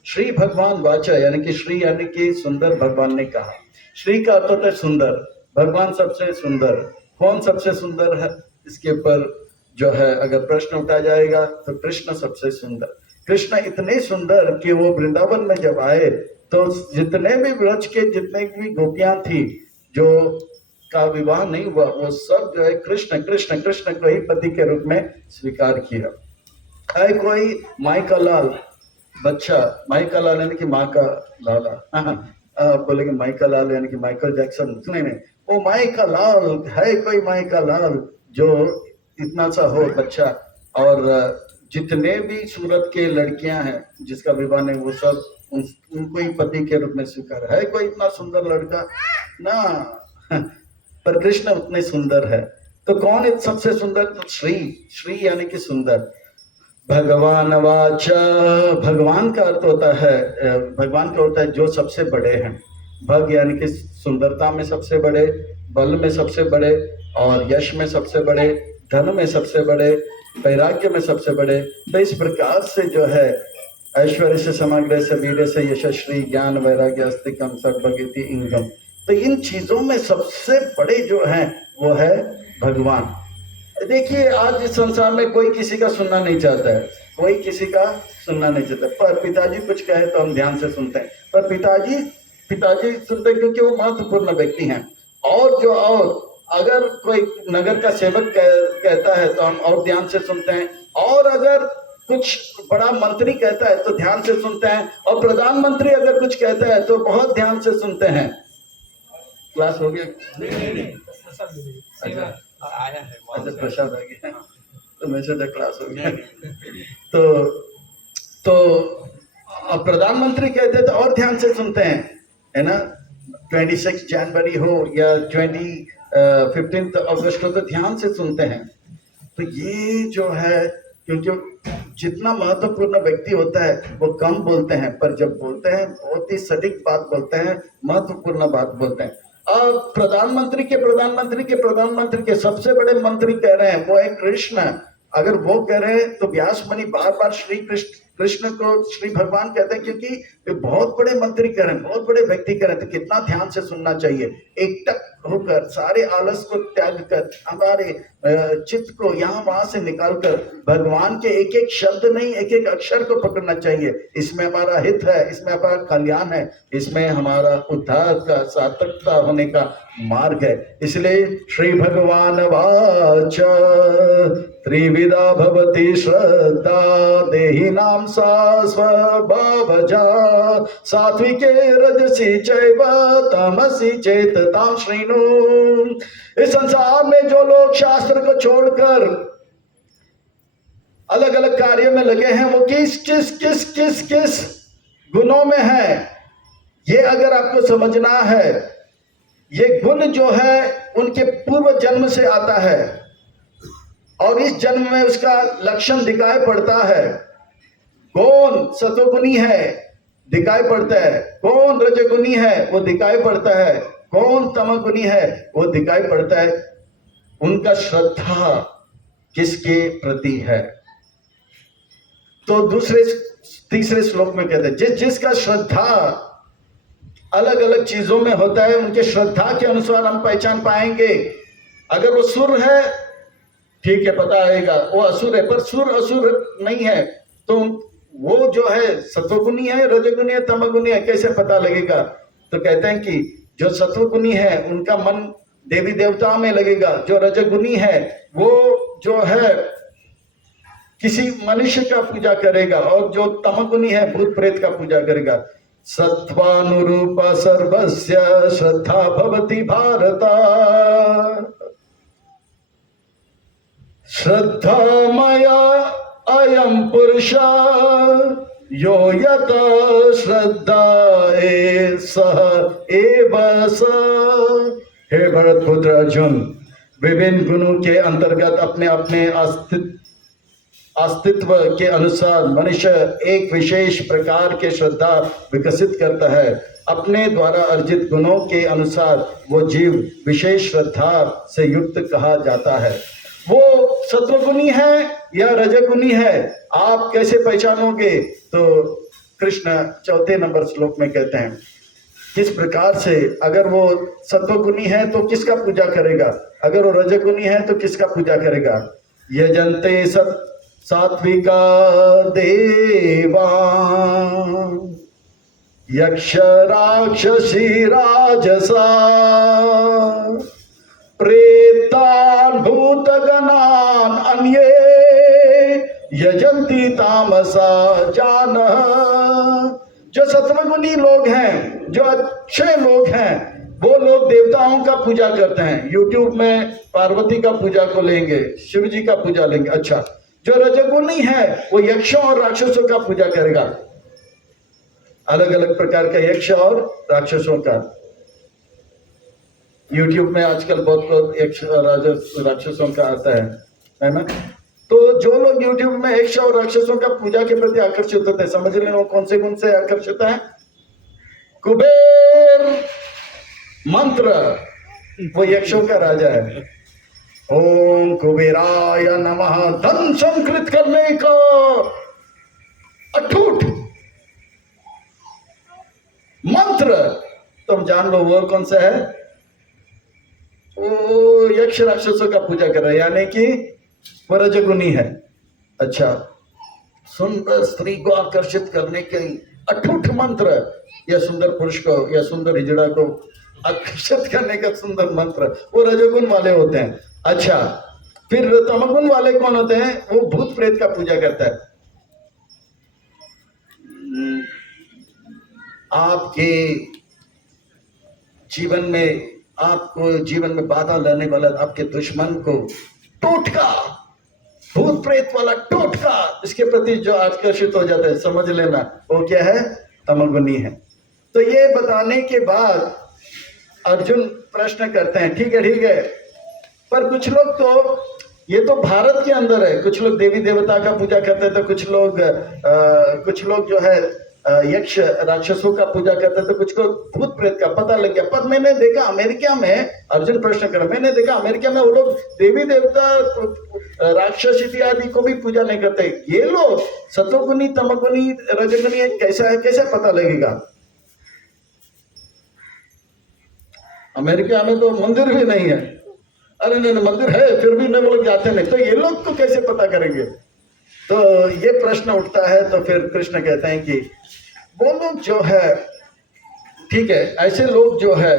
श्री भगवान वाच यानी कि श्री यानी कि सुंदर भगवान ने कहा। श्री का अर्थ होता है सुंदर, भगवान सबसे सुंदर। कौन सबसे सुंदर है, इसके ऊपर जो है अगर प्रश्न उठा जाएगा तो कृष्ण सबसे सुंदर। कृष्ण इतने सुंदर कि वो वृंदावन में जब आए तो जितने भी व्रज के जितने भी गोपियां थी जो का विवाह नहीं हुआ, वो सब जो है कृष्ण कृष्ण कृष्ण को ही पति के रूप में स्वीकार किया। है कोई माई का लाल बच्चा, माई का लाल यानी कि माँ का लाला, आप बोलेंगे माई का लाल यानी कि माइकल जैक्सन, नहीं, वो माई का लाल है। कोई माई का लाल जो इतना सा हो बच्चा, और जितने भी सूरत के लड़कियां हैं जिसका विवाह नहीं, वो सब उनको ही पति के रूप में स्वीकार है। कोई इतना सुंदर लड़का ना, पर कृष्ण उतने सुंदर है। तो कौन है सबसे सुंदर, तो श्री, श्री यानी कि सुंदर। भगवान वाच, भगवान का अर्थ होता है, भगवान का होता है जो सबसे बड़े हैं। भग यानी कि सुंदरता में सबसे बड़े, बल में सबसे बड़े, और यश में सबसे बड़े, धन में सबसे बड़े, वैराग्य में सबसे बड़े। तो इस प्रकार से जो है ऐश्वर्य से समग्र से वीर से यशस्वी ज्ञान वैराग्य अस्तिकम सर्वगति इंगम। तो इन चीजों में सबसे बड़े जो हैं वो है भगवान। देखिए आज इस संसार में कोई किसी का सुनना नहीं चाहता है, कोई किसी का सुनना नहीं चाहता, पर पिताजी कुछ कहे तो हम ध्यान से सुनते हैं। पर पिताजी सुनते हैं क्योंकि वो महत्वपूर्ण व्यक्ति हैं। और अगर कोई नगर का सेवक कहता है तो हम और ध्यान से सुनते हैं। और अगर कुछ बड़ा मंत्री कहता है तो ध्यान से सुनते हैं, और प्रधानमंत्री अगर कुछ कहता है तो बहुत ध्यान से सुनते हैं। क्लास हो गया? अच्छा आया है, अच्छा, प्रसाद आ गया तो मैं सोचा क्लास हो गया। तो अब प्रधानमंत्री कहते हैं तो और ध्यान से सुनते हैं, है ना। 26 जनवरी हो या 15 अगस्त हो तो ध्यान से सुनते हैं। तो ये जो है, क्योंकि जितना महत्वपूर्ण व्यक्ति होता है वो कम बोलते हैं, पर जब बोलते हैं बहुत ही सटीक बात बोलते हैं, महत्वपूर्ण बात बोलते हैं। अब प्रधानमंत्री के सबसे बड़े मंत्री कह रहे हैं, वो है कृष्ण। अगर वो कह रहे हैं तो व्यास मुनि बार बार श्री कृष्ण को श्री भगवान कहते हैं, क्योंकि वे बहुत बड़े मंत्री कह रहे हैं, बहुत बड़े व्यक्ति कह रहे हैं, तो कितना ध्यान से सुनना चाहिए। एकटक होकर, सारे आलस को त्याग कर, हमारे चित्त को यहाँ वहां से निकालकर भगवान के एक एक शब्द नहीं, एक एक अक्षर को पकड़ना चाहिए। इसमें हमारा हित है, इसमें हमारा कल्याण है, इसमें हमारा उद्धार का, सार्थकता होने का मार्ग है। इसलिए श्री भगवान वाच त्रिविधा भवति श्रद्धा देहिनां सा स्वभावजा सात्विके रजसी चैव तमसी चेततां श्रीनु। इस संसार में जो लोग शास्त्र को छोड़कर अलग अलग कार्यों में लगे हैं, वो किस गुणों में है, ये अगर आपको समझना है। ये गुण जो है उनके पूर्व जन्म से आता है, और इस जन्म में उसका लक्षण दिखाई पड़ता है। कौन सतोगुणी है दिखाई पड़ता है, कौन रजोगुणी है वो दिखाई पड़ता है, कौन तमोगुणी है वो दिखाई पड़ता है। उनका श्रद्धा किसके प्रति है। तो तीसरे श्लोक में कहते हैं, जिसका श्रद्धा अलग अलग चीजों में होता है, उनके श्रद्धा के अनुसार हम पहचान पाएंगे। अगर वो सुर है ठीक है, पता आएगा वो असुर है, पर सुर असुर नहीं है, तो वो जो है सत्वगुणी है, रजोगुणी है, तमोगुणी है, कैसे पता लगेगा। तो कहते हैं कि जो सत्वगुणी है उनका मन देवी देवताओं में लगेगा, जो रजोगुणी है वो जो है किसी मनुष्य का पूजा करेगा, और जो तमोगुणी है भूत प्रेत का पूजा करेगा। सत्वानुरूप सर्वस्य श्रद्धा भवति भारत श्रद्धामया अयं पुरुष यो यत श्रद्धा सह एव स। हे भरत पुत्र अर्जुन, विभिन्न गुणों के अंतर्गत अपने अपने अस्तित्व के अनुसार मनुष्य एक विशेष प्रकार के श्रद्धा विकसित करता है। अपने द्वारा अर्जित गुणों के अनुसार वो जीव विशेष श्रद्धा से युक्त कहा जाता है। वो सत्वगुणी है या रजोगुणी है, आप कैसे पहचानोगे। तो कृष्ण 4 नंबर श्लोक में कहते हैं किस प्रकार से, अगर वो सत्वगुणी है तो किसका पूजा करेगा, अगर वो रजोगुणी है तो किसका पूजा करेगा। यजन्ते सात्विका देवा यक्ष राक्षसी राजसा प्रेतान् भूतगणान् अन्ये यजन्ति तामसा जानः। जो सत्वगुणी लोग हैं, जो अच्छे लोग हैं, वो लोग देवताओं का पूजा करते हैं। यूट्यूब में पार्वती का पूजा को लेंगे, शिव जी का पूजा लेंगे। अच्छा, जो रजोगुणी है वो यक्षों और राक्षसों का पूजा करेगा, अलग अलग प्रकार का यक्ष और राक्षसों का। यूट्यूब में आजकल बहुत यक्ष राक्षसों का आता है ना। तो जो लोग यूट्यूब में यक्ष और राक्षसों का पूजा के प्रति आकर्षित होते हैं, समझ लेना कौन से गुण से आकर्षित है। कुबेर मंत्र वो यक्षों का राजा है। ओम कुबेराय नमः। धन संकृत करने का अटूट मंत्र तुम जान लो वो कौन सा है। वो यक्ष राक्षसों का पूजा कर रहा है, यानी कि वो रजोगुणी है। अच्छा, सुंदर स्त्री को आकर्षित करने के अटूट मंत्र, या सुंदर पुरुष को या सुंदर हिजड़ा को आकर्षित करने का सुंदर मंत्र, वो रजोगुण वाले होते हैं। अच्छा, फिर तमोगुण वाले कौन होते हैं। वो भूत प्रेत का पूजा करता है। आपके जीवन में, आपको जीवन में बाधा लाने वाला आपके दुश्मन को टोटका, भूत प्रेत वाला टोटका, इसके प्रति जो आकर्षित हो जाता है, समझ लेना वो क्या है, तमोगुनी है। तो ये बताने के बाद अर्जुन प्रश्न करते हैं, ठीक है, पर कुछ लोग तो, ये तो भारत के अंदर है, कुछ लोग देवी देवता का पूजा करते हैं, तो कुछ लोग जो है यक्ष राक्षसों का पूजा करते हैं, तो कुछ को भूत प्रेत का पता लग गया। पर मैंने देखा अमेरिका में, अर्जुन प्रश्न कर, मैंने देखा अमेरिका में वो लोग देवी देवता राक्षस इत्यादि को भी पूजा नहीं करते। ये लोग सतोगुनी तमोगुनी रजोगुनी कैसा है, कैसे पता लगेगा? अमेरिका में तो मंदिर भी नहीं है। अरे नहीं, मंदिर है फिर भी नहीं, वो लोग जाते नहीं, तो ये लोग तो कैसे पता करेंगे? तो ये प्रश्न उठता है। तो फिर कृष्ण कहते हैं कि वो लोग जो है, ठीक है, ऐसे लोग जो है,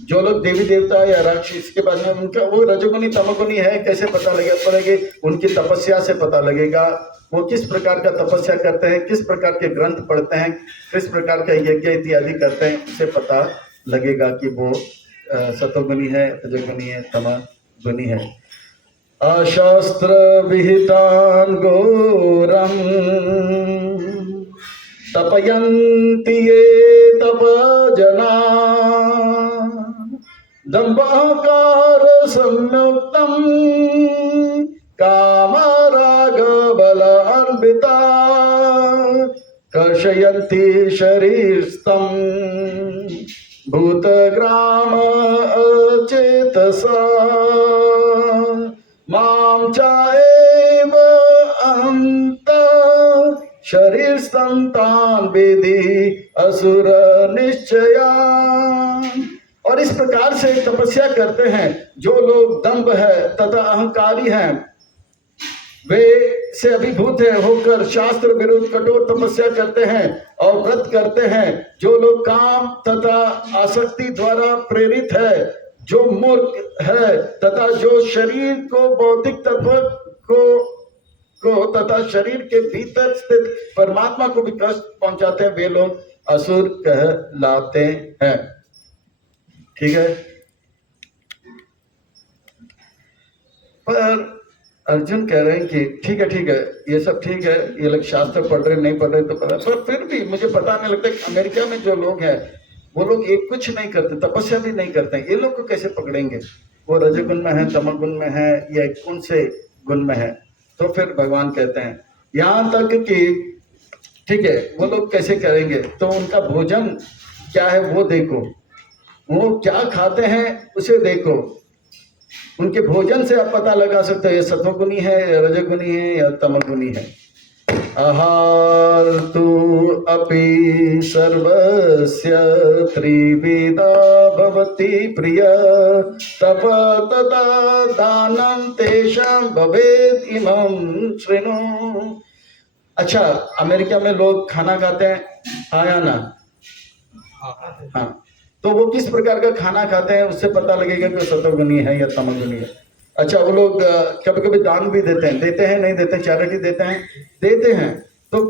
जो लोग देवी देवता या राक्षस के बारे में उनका वो रजोगुनी तमोगुनी है, कैसे पता लगेगा? उनकी तपस्या से पता लगेगा, वो किस प्रकार का तपस्या करते हैं, किस प्रकार के ग्रंथ पढ़ते हैं, किस प्रकार का यज्ञ इत्यादि करते हैं, उससे पता लगेगा कि वो सतोगुनी है, रजोगुनी है, तमोगुनी है। अशास्त्र विहितान घोरम तपयन्ति ये तपजना दंभाकार संयुक्तम कामराग बल अर्पिता कर्षयन्ति शरीरस्थम भूतग्राम अचेतसा माम चाएव अंत शरीर संतान विधि असुर निश्चया। और इस प्रकार से तपस्या करते हैं जो लोग दंभ है तथा अहंकारी हैं, वे से अभिभूत है होकर शास्त्र विरुद्ध कठोर तपस्या करते हैं और व्रत करते हैं। जो लोग काम तथा आसक्ति द्वारा प्रेरित है, जो मूर्ख है तथा जो शरीर को भौतिक तत्व को तथा शरीर के भीतर स्थित परमात्मा को भी कष्ट पहुंचाते हैं, वे लोग असुर कहलाते हैं। ठीक है, पर अर्जुन कह रहे हैं कि ठीक है, ये सब ठीक है, ये लोग शास्त्र पढ़ रहे नहीं पढ़ रहे तो पता, पर फिर भी मुझे पता नहीं लगता कि अमेरिका में जो लोग हैं वो लोग एक कुछ नहीं करते, तपस्या भी नहीं करते, ये लोग को कैसे पकड़ेंगे? वो रजोगुण में है, तमोगुण में है, या कौन से गुण में है? तो फिर भगवान कहते हैं यहाँ तक कि ठीक है, वो लोग कैसे करेंगे? तो उनका भोजन क्या है वो देखो, वो क्या खाते हैं उसे देखो, उनके भोजन से आप पता लगा सकते हो ये सत्वगुणी है या रजोगुणी है या तमोगुणी है। आहार तु अपि सर्वस्य त्रिविधा भवति प्रिय तप तथा दानं तेषां भवेत् इमं शृणु। अच्छा, अमेरिका में लोग खाना खाते हैं, हाँ या ना? हाँ, तो वो किस प्रकार का खाना खाते हैं उससे पता लगेगा कि वो सत्वगुणी है या तमोगुणी है। अच्छा, वो लोग कभी कभी दान भी देते हैं नहीं देते हैं, चैरिटी देते हैं, तो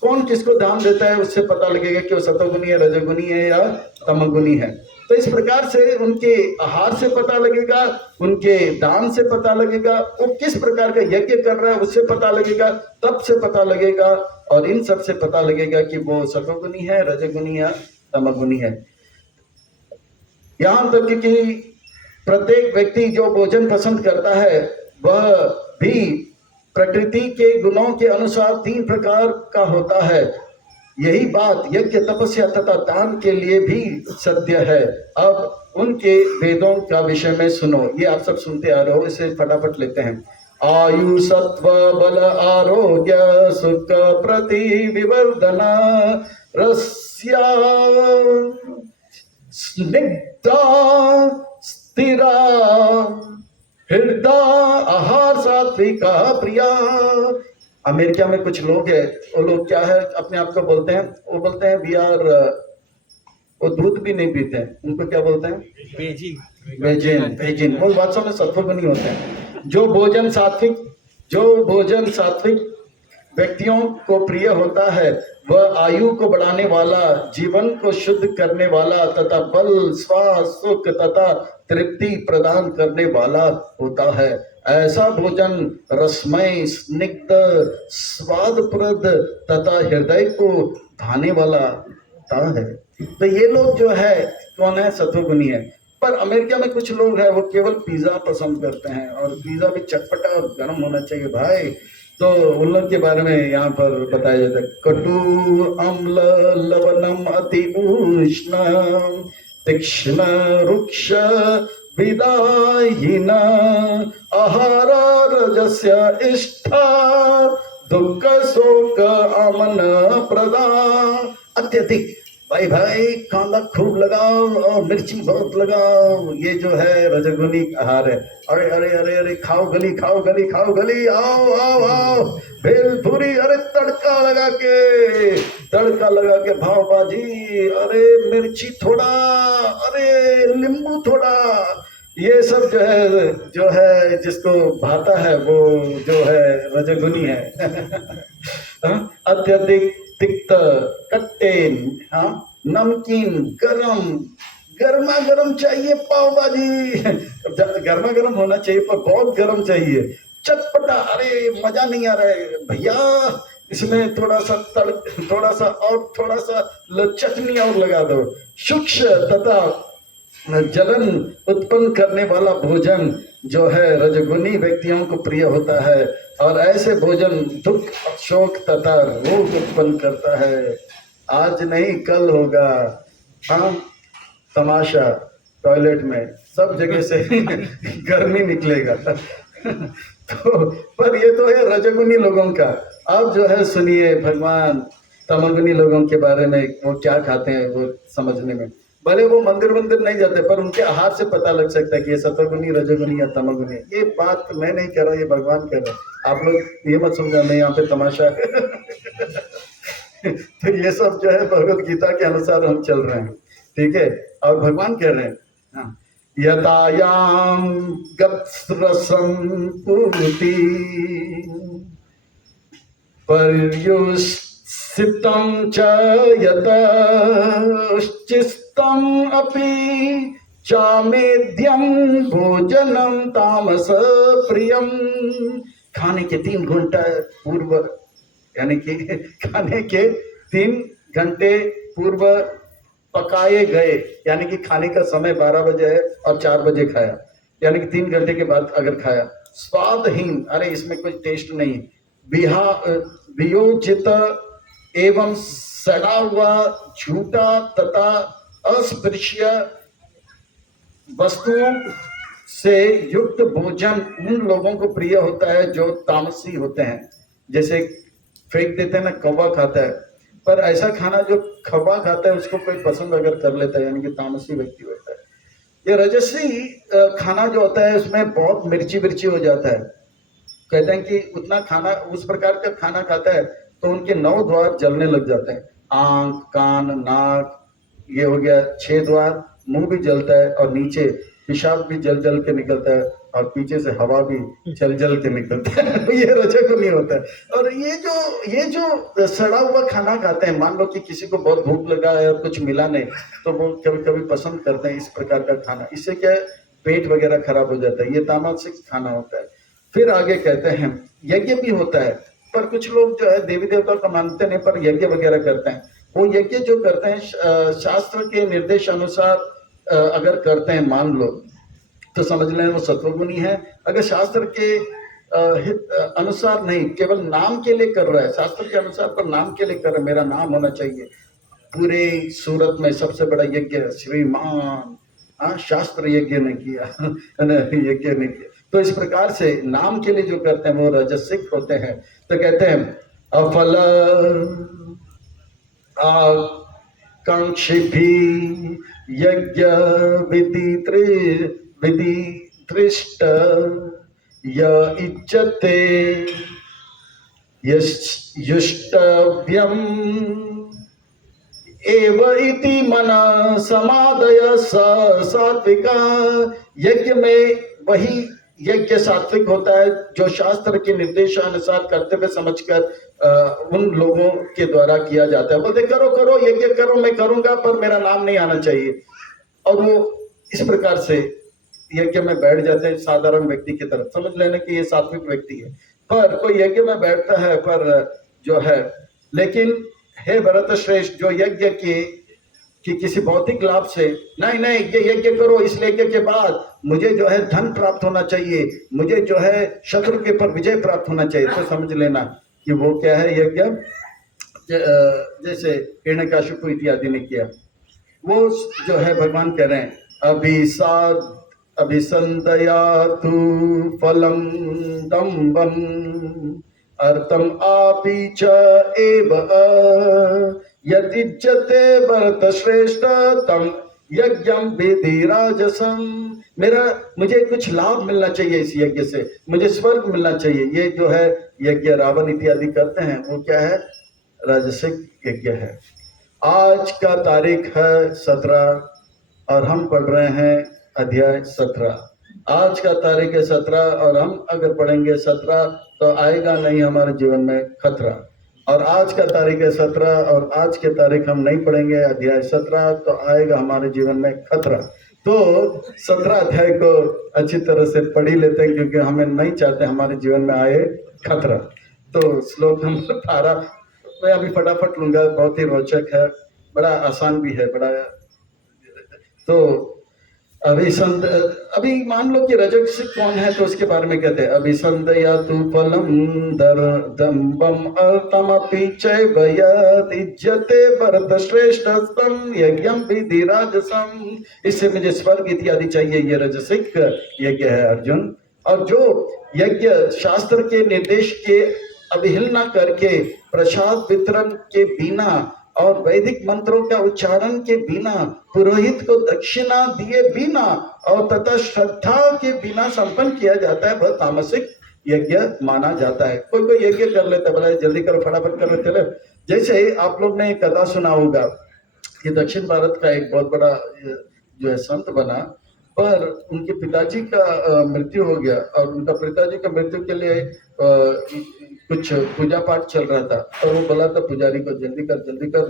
कौन किसको दान देता है उससे पता लगेगा कि वो सत्वगुणी है, रजोगुणी है या तमोगुणी है। तो इस प्रकार से उनके आहार से पता लगेगा, उनके दान से पता लगेगा, वो किस प्रकार का यज्ञ कर रहा है उससे पता लगेगा, तप से पता लगेगा, और इन सब से पता लगेगा कि वो सत्वगुणी है, रजोगुणी या तमोगुणी है। यहाँ तक कि प्रत्येक व्यक्ति जो भोजन पसंद करता है वह भी प्रकृति के गुणों के अनुसार 3 प्रकार का होता है। यही बात यज्ञ, तपस्या तथा दान के लिए भी सत्य है। अब उनके वेदों का विषय में सुनो, ये आप सब सुनते आ रहे हो, इसे फटाफट लेते हैं। आयु सत्व बल आरोग्य सुख प्रति विवर्धना रस्या स्निग्धा स्थिरा हृदय आहार सात्विका प्रिया। अमेरिका में कुछ लोग हैं, वो लोग क्या है अपने आप को बोलते हैं, वो बोलते हैं वी आर, वो दूध भी नहीं पीते हैं, उनको क्या बोलते हैं? वेजिन। वो वास्तव में सत्वगुणी होते हैं। जो भोजन सात्विक व्यक्तियों को प्रिय होता है वह आयु को बढ़ाने वाला, जीवन को शुद्ध करने वाला तथा बल, स्वास्थ्य, सुख तथा तृप्ति प्रदान करने वाला होता है। ऐसा भोजन रसमय, स्निग्ध, स्वादप्रद तथा हृदय को भाने वाला होता है। तो ये लोग जो है कौन है? सत्वगुणी है। पर अमेरिका में कुछ लोग हैं वो केवल पिज्जा पसंद करते हैं और पिज्जा भी चटपटा और गर्म होना चाहिए भाई। तो उन लोग के बारे में यहाँ पर बताया जाता है, कटु अम्ल लवणम अति उष्ण तीक्ष्ण रुक्ष विदाहीन आहार रजस्य इष्टा दुख शोक अमन प्रदा। अत्यधिक भाई भाई कांदा खूब लगाओ और मिर्ची बहुत लगाओ, ये जो है रजोगुणी आहार है। अरे अरे अरे अरे खाओ गली, खाओ गली, खाओ गली, आओ आओ आओ भेलपुरी, अरे तड़का लगा के भाव बाजी, अरे मिर्ची थोड़ा, अरे नींबू थोड़ा, ये सब जो है जिसको भाता है वो जो है रजोगुणी है। अत्यधिक तिक्त, कट्टे, हाँ नमकीन, गर्मा गर्म चाहिए पाव भाजी, गर्मा गर्म होना चाहिए पर बहुत गर्म चाहिए। चटपटा, अरे मजा नहीं आ रहा है भैया, इसमें थोड़ा सा चटनी और लगा दो। सूक्ष्म तथा जलन उत्पन्न करने वाला भोजन जो है रजोगुणी व्यक्तियों को प्रिय होता है और ऐसे भोजन दुख, शोक तथा रोग उत्पन्न करता है। आज नहीं कल होगा, हाँ तमाशा टॉयलेट में सब जगह से गर्मी निकलेगा। तो पर ये तो है रजोगुणी लोगों का। अब जो है सुनिए भगवान तमोगुणी लोगों के बारे में, वो क्या खाते हैं वो समझने में, भले वो मंदिर नहीं जाते पर उनके आहार से पता लग सकता है कि ये सत्वगुणी, रजोगुणी या तमोगुणी। ये बात मैं नहीं कह रहा, ये भगवान कह रहे हैं। आप लोग ये मत समझना मैं यहाँ पे तमाशा तो ये सब जो है भगवत गीता के अनुसार हम चल रहे हैं, ठीक है। और भगवान कह रहे हैं, हाँ, यतायाम गत्सरसं पूर्ति पर्युषितं च यतश्चित्तम् अपि चामेद्यं भोजनं तामस प्रियम। खाने के 3 घंटे पूर्व, यानी कि खाने के 3 घंटे पूर्व पकाए गए, यानी कि खाने का समय 12 बजे है और 4 बजे खाया, यानी कि 3 घंटे के बाद अगर खाया, स्वादहीन, अरे इसमें कोई टेस्ट नहीं, वियोजित एवं सड़ा हुआ, झूठा तथा अस्पृश्य वस्तुओं से युक्त भोजन उन लोगों को प्रिय होता है जो तामसी होते हैं। जैसे फेंक देते हैं ना, कौवा खाता है, पर ऐसा खाना जो कौवा खाता है उसको कोई पसंद अगर कर लेता है, यानी कि तामसी व्यक्ति होता है। ये रजसी खाना जो होता है उसमें बहुत मिर्ची हो जाता है। कहते हैं कि उतना खाना, उस प्रकार का खाना खाता है तो उनके 9 द्वार जलने लग जाते हैं, आंख, कान, नाक, ये हो गया 6 द्वार, मुंह भी जलता है और नीचे पेशाब भी जल के निकलता है और पीछे से हवा भी जल के निकलता है। ये रजोगुणी होता है। और ये जो सड़ा हुआ खाना खाते हैं, मान लो कि किसी को बहुत भूख लगा है और कुछ मिला नहीं तो वो कभी पसंद करते हैं इस प्रकार का खाना। इससे क्या है, पेट वगैरह खराब हो जाता है। ये तामसिक खाना होता है। फिर आगे कहते हैं यज्ञ भी होता है, पर कुछ लोग जो है देवी देवता को मानते नहीं पर यज्ञ वगैरह करते हैं। वो यज्ञ जो करते हैं शास्त्र के निर्देश अनुसार अगर करते हैं, मान लो तो समझ लें वो सत्वगुणी है। अगर शास्त्र के अनुसार नहीं, केवल नाम के लिए कर रहा है, शास्त्र के अनुसार पर नाम के लिए कर रहा है, मेरा नाम होना चाहिए, पूरे सूरत में सबसे बड़ा यज्ञ श्रीमान, हाँ शास्त्र यज्ञ ने किया यज्ञ ने किया। तो इस प्रकार से नाम के लिए जो करते हैं वो रजसिक होते हैं। तो कहते हैं अफल आकांक्षिभिः यज्ञ विधि दृष्ट य इच्छते युष्टव्यम् एव इति मन समादय सात्विका। यज्ञ में वही यज्ञ सात्विक होता है, जो शास्त्र के निर्देशानुसार कर्तव्य समझकर उन लोगों के द्वारा किया जाता है। बोलते करो करो यज्ञ करो, मैं करूंगा पर मेरा नाम नहीं आना चाहिए, और वो इस प्रकार से यज्ञ में बैठ जाते हैं साधारण व्यक्ति की तरफ। समझ लेना कि ये सात्विक व्यक्ति है, पर कोई यज्ञ में बैठता है पर जो है, लेकिन हे भरत श्रेष्ठ, जो यज्ञ कि किसी भौतिक लाभ से नहीं नहीं ये यज्ञ करो, इस यज्ञ के बाद मुझे जो है धन प्राप्त होना चाहिए, मुझे जो है शत्रु के पर विजय प्राप्त होना चाहिए, तो समझ लेना कि वो क्या है, यज्ञ जैसे हिरण्यकशिपु इत्यादि ने किया। वो जो है भगवान कह रहे हैं अभिसंदयातु फलम दम्बम अर्थम आपी च एव यतिज्जते भरत श्रेष्ठ तम यज्ञम विधि राजसम। मुझे कुछ लाभ मिलना चाहिए इस यज्ञ से, मुझे स्वर्ग मिलना चाहिए। ये जो है यज्ञ रावण इत्यादि करते हैं, वो क्या है, राजसिक यज्ञ है। आज का तारीख है 17 और हम पढ़ रहे हैं अध्याय 17। आज का तारीख है 17 और हम अगर पढ़ेंगे 17 तो आएगा नहीं हमारे जीवन में खतरा। और आज का तारीख है 17 और आज के तारीख हम नहीं पढ़ेंगे अध्याय 17 तो आएगा हमारे जीवन में खतरा। तो 17 अध्याय को अच्छी तरह से पढ़ ही लेते हैं, क्योंकि हमें नहीं चाहते हमारे जीवन में आए खतरा। तो श्लोक नंबर 18 मैं अभी फटाफट लूंगा, बहुत ही रोचक है, बड़ा आसान भी है, बड़ा। तो अभी मान लो कि रजक से कौन है, तो उसके बारे में कहते हैं अभिसंदया तु फलम दम्बम अर्थमपि चैव यदिज्यते भरत श्रेष्ठस्तम यज्ञम विधि राजसम। इससे मुझे स्वर्ग इत्यादि चाहिए, ये रजसिक यज्ञ है अर्जुन। और जो यज्ञ शास्त्र के निर्देश के अवहेलना करके, प्रसाद वितरण के बिना और वैदिक मंत्रों का उच्चारण के बिना, पुरोहित को दक्षिणा दिए बिना और तथा श्रद्धा के बिना संपन्न किया जाता है, वह तामसिक यज्ञ माना जाता है। कोई कोई यज्ञ कर लेता है, बोला जल्दी करो फटाफट करो चलो। जैसे आप लोग ने कथा सुना होगा कि दक्षिण भारत का एक बहुत बड़ा जो है संत बना, पर उनके पिताजी का मृत्यु हो गया और उनका पिताजी का मृत्यु के लिए कुछ पूजा पाठ चल रहा था, और वो बोला था पुजारी को जल्दी कर,